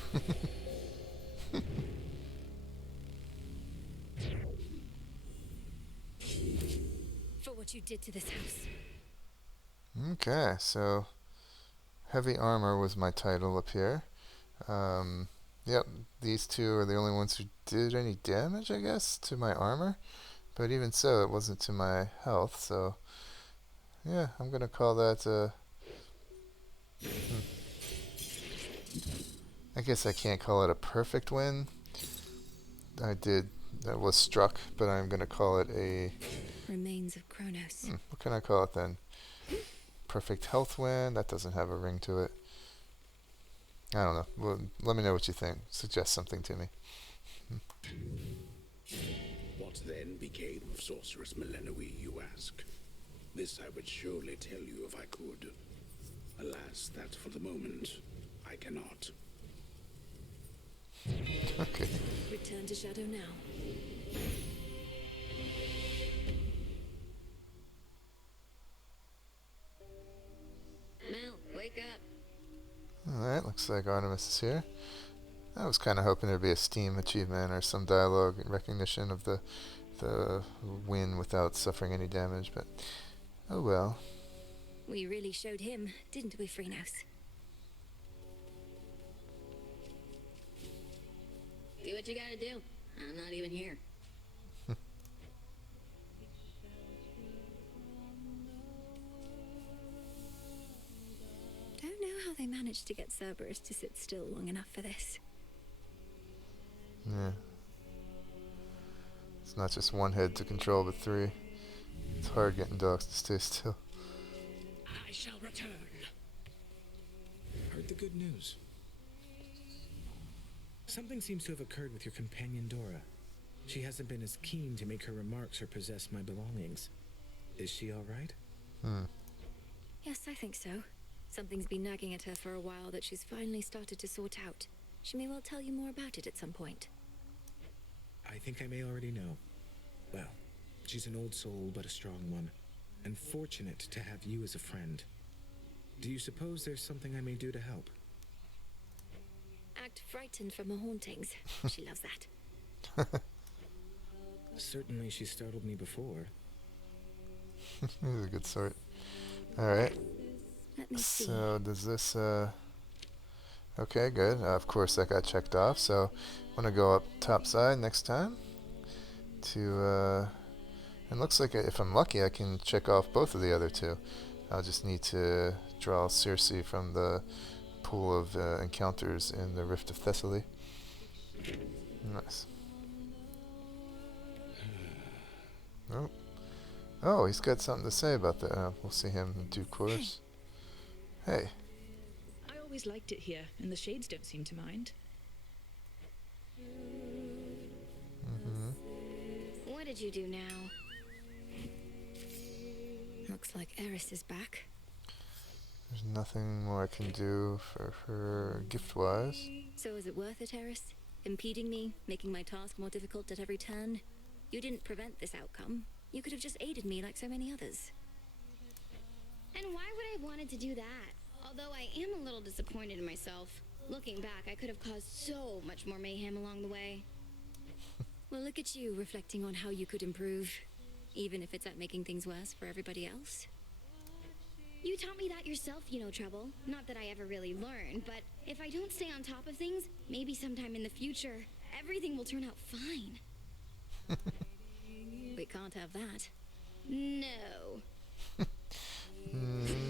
For what you did to this house. Okay, so heavy armor was my title up here. Yep, these two are the only ones who did any damage, I guess, to my armor. But even so, it wasn't to my health, so yeah, I'm gonna call that I guess I can't call it a perfect win. I did, that was struck, but I'm going to call it a... Remains of Chronos. What can I call it then? Perfect health win. That doesn't have a ring to it. I don't know. Well, let me know what you think. Suggest something to me. What then became of sorceress Melinoë, you ask? This I would surely tell you if I could. Alas, that for the moment, I cannot. Okay. Return to Shadow now. Mel, wake up. Alright, looks like Artemis is here. I was kind of hoping there'd be a Steam achievement or some dialogue and recognition of the win without suffering any damage, but oh well. We really showed him, didn't we, Phrynos? Do what you gotta do. I'm not even here. Don't know how they managed to get Cerberus to sit still long enough for this. Yeah. It's not just one head to control, but three. It's hard getting dogs to stay still. I shall return. Heard the good news. Something seems to have occurred with your companion Dora. She hasn't been as keen to make her remarks or possess my belongings. Is she all right? Yes, I think so. Something's been nagging at her for a while that she's finally started to sort out. She may well tell you more about it at some point. I think I may already know. Well, she's an old soul, but a strong one. And fortunate to have you as a friend. Do you suppose there's something I may do to help? Act frightened from her hauntings. She loves that. Certainly she startled me before. He's a good sort. Alright. Let me see. So, does this, okay, good. Of course, that got checked off, so I'm going to go up top side next time to, and looks like if I'm lucky, I can check off both of the other two. I'll just need to draw Circe from the pool of encounters in the Rift of Thessaly. Nice. Oh. Oh, he's got something to say about that. We'll see him in due course. Hey. I always liked it here, and the shades don't seem to mind. What did you do now? Looks like Eris is back. There's nothing more I can do for her gift-wise. So is it worth it, Eris? Impeding me, making my task more difficult at every turn? You didn't prevent this outcome. You could have just aided me like so many others. And why would I have wanted to do that? Although I am a little disappointed in myself. Looking back, I could have caused so much more mayhem along the way. Well, look at you reflecting on how you could improve, even if it's at making things worse for everybody else. You taught me that yourself, you know, Trouble. Not that I ever really learned, but if I don't stay on top of things, maybe sometime in the future, everything will turn out fine. We can't have that. No.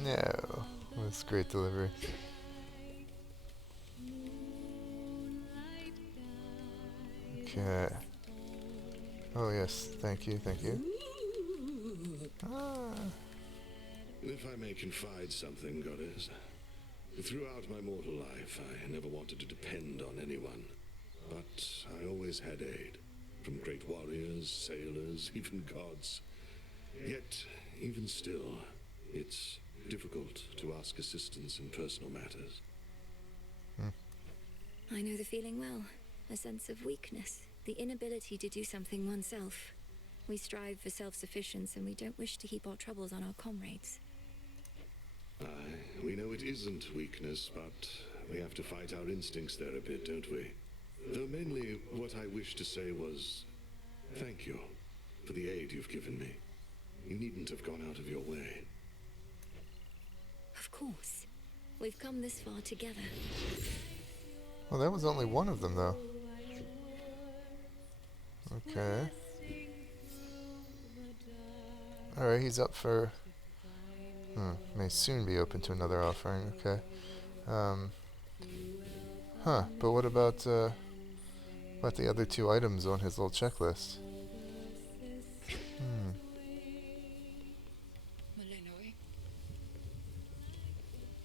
No. That's great delivery. Okay. Oh yes, thank you, thank you. If I may confide something, Goddess. Throughout my mortal life, I never wanted to depend on anyone. But I always had aid. From great warriors, sailors, even gods. Yet, even still, it's difficult to ask assistance in personal matters. I know the feeling well. A sense of weakness, the inability to do something oneself. We strive for self-sufficiency and we don't wish to heap our troubles on our comrades. Aye, we know it isn't weakness, but we have to fight our instincts there a bit, don't we? Though mainly what I wished to say was, thank you for the aid you've given me. You needn't have gone out of your way. Of course. We've come this far together. Well, that was only one of them, though. Okay. Alright, he's up for... may soon be open to another offering, okay. But what about about the other two items on his little checklist? Melinoë,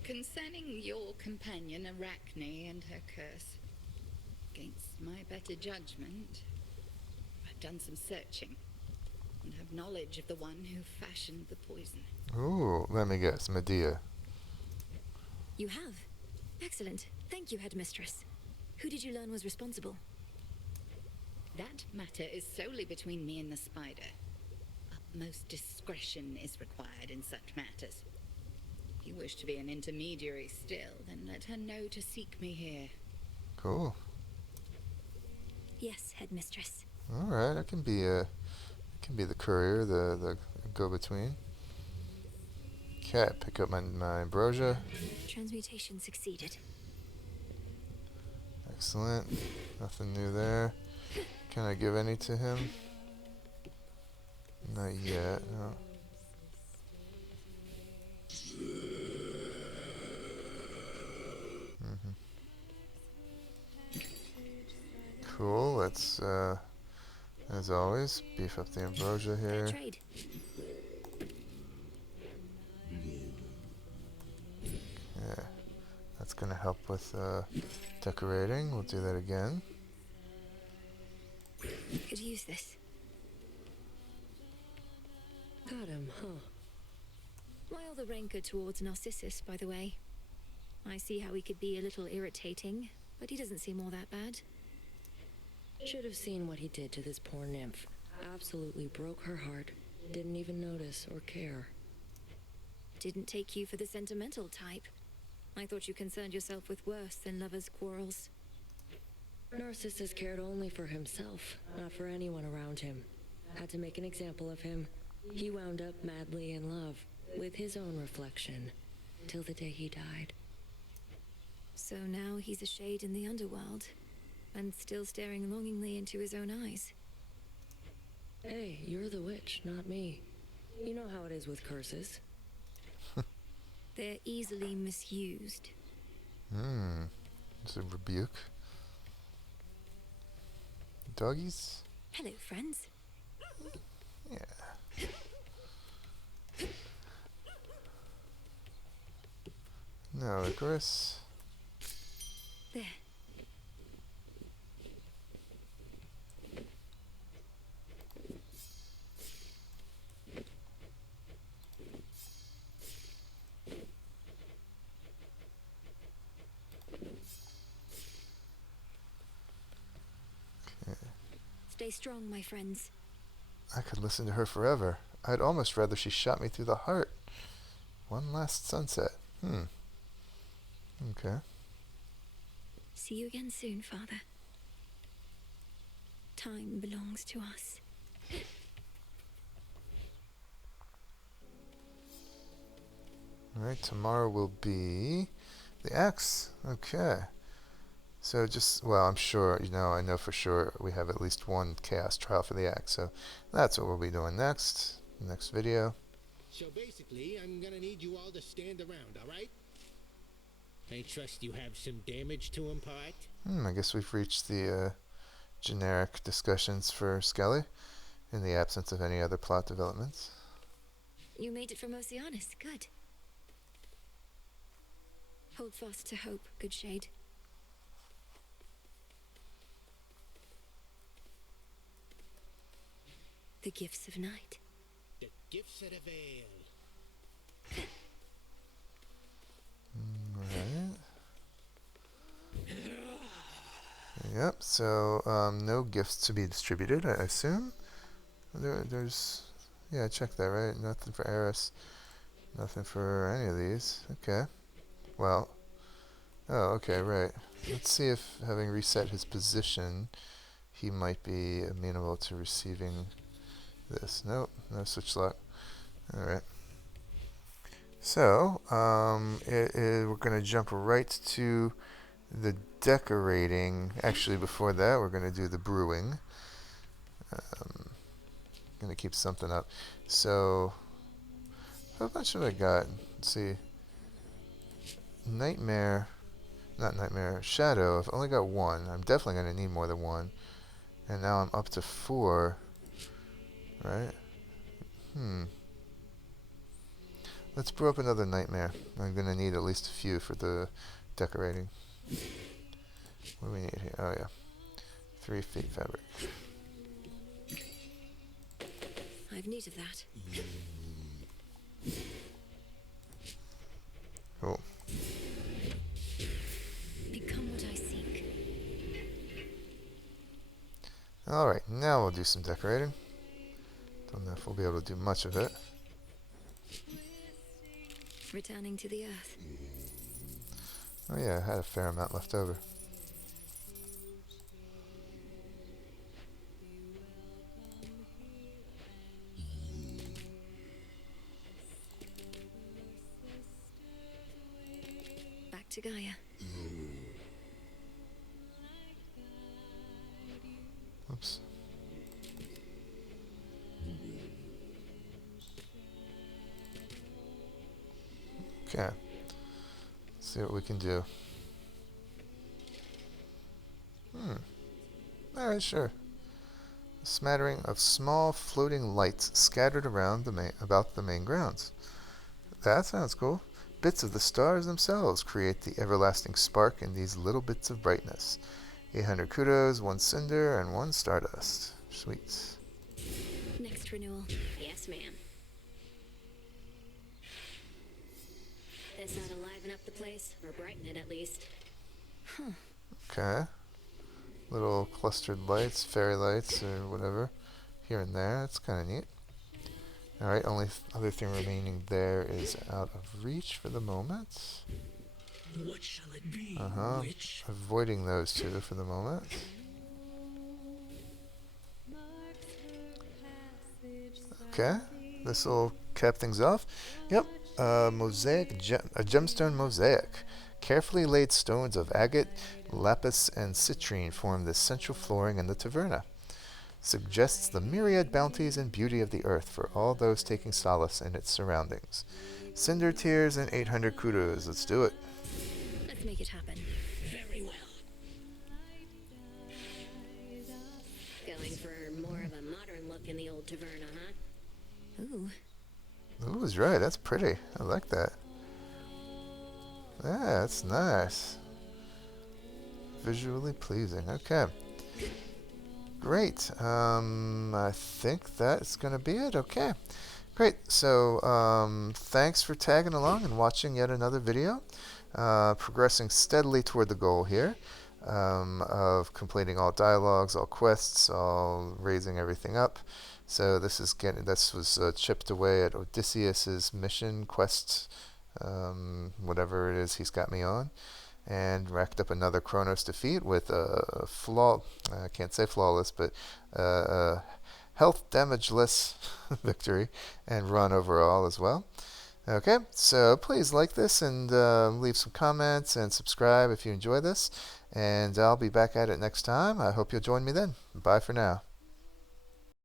concerning your companion Arachne and her curse, against my better judgment, I've done some searching and have knowledge of the one who fashioned the poison. Ooh, let me guess. Medea. You have? Excellent. Thank you, Headmistress. Who did you learn was responsible? That matter is solely between me and the spider. Utmost discretion is required in such matters. If you wish to be an intermediary still, then let her know to seek me here. Cool. Yes, Headmistress. Alright, I can be the courier, the go-between. Okay, pick up my ambrosia. Transmutation succeeded. Excellent. Nothing new there. Can I give any to him? Not yet, no. Cool, let's, as always, beef up the ambrosia here. Trade. Yeah, that's gonna help with decorating. We'll do that again. Could use this. Got him, huh? Why all the rancor towards Narcissus, by the way? I see how he could be a little irritating, but he doesn't seem all that bad. Should have seen what he did to this poor nymph. Absolutely broke her heart. Didn't even notice or care. Didn't take you for the sentimental type. I thought you concerned yourself with worse than lovers' quarrels. Narcissus cared only for himself, not for anyone around him. Had to make an example of him. He wound up madly in love, with his own reflection, till the day he died. So now he's a shade in the underworld, and still staring longingly into his own eyes. Hey, you're the witch, not me. You know how it is with curses. They're easily misused. It's a rebuke. Doggies? Hello, friends. Yeah. No, Icarus. There. Stay strong, my friends. I could listen to her forever. I'd almost rather she shot me through the heart. One last sunset. Okay. See you again soon, Father. Time belongs to us. Alright, tomorrow will be the axe. Okay. So just, well, I'm sure, I know for sure we have at least one chaos trial for the axe. So that's what we'll be doing next video. So basically, I'm gonna need you all to stand around, alright? I trust you have some damage to impart. I guess we've reached the generic discussions for Skelly, in the absence of any other plot developments. You made it from Oceanus. Good. Hold fast to hope, good shade. The gifts of night. The gifts of the veil. Alright. Yep, so no gifts to be distributed, I assume. There's, yeah, check that, right? Nothing for Erebus. Nothing for any of these. Okay. Well, oh, okay, right. Let's see if, having reset his position, he might be amenable to receiving this. Nope, no such luck. Alright. So, we're going to jump right to the decorating. Actually, before that, we're going to do the brewing. Going to keep something up. So, how much have I got? Let's see. Nightmare. not nightmare, shadow. I've only got one. I'm definitely going to need more than one. And now I'm up to 4. Right? Let's brew up another nightmare. I'm going to need at least a few for the decorating. What do we need here? Oh, yeah. 3 feet fabric. I've need of that. Cool. Become what I seek. Alright, now we'll do some decorating. Don't know if we'll be able to do much of it. Returning to the earth. Oh yeah, I had a fair amount left over. Back to Gaia. Oops. Okay. Let's see what we can do. Alright, sure. A smattering of small floating lights scattered around about the main grounds. That sounds cool. Bits of the stars themselves create the everlasting spark in these little bits of brightness. 800 kudos, 1 cinder, and 1 stardust. Sweet. Next renewal. Yes, ma'am. This ought to liven up the place, or brighten it at least. Okay. Little clustered lights, fairy lights, or whatever, here and there. That's kind of neat. Alright, only other thing remaining there is out of reach for the moment. What shall it be, witch? Avoiding those two for the moment. Okay, this will cap things off. Yep, a gemstone mosaic. Carefully laid stones of agate, lapis, and citrine form the central flooring in the taverna. Suggests the myriad bounties and beauty of the earth for all those taking solace in its surroundings. Cinder tears and 800 kudos. Let's do it. Let's make it happen. Very well. Going for more of a modern look in the old taverna, huh? Ooh. Ooh is right. That's pretty. I like that. Yeah, that's nice. Visually pleasing. Okay. Great. I think that's going to be it. Okay. Great. So, thanks for tagging along and watching yet another video. Progressing steadily toward the goal here of completing all dialogues, all quests, all raising everything up. So this was chipped away at Odysseus's mission quest, whatever it is he's got me on, and racked up another Chronos defeat with a I can't say flawless, but health damageless victory and run overall as well. Okay, so please like this and leave some comments and subscribe if you enjoy this. And I'll be back at it next time. I hope you'll join me then. Bye for now.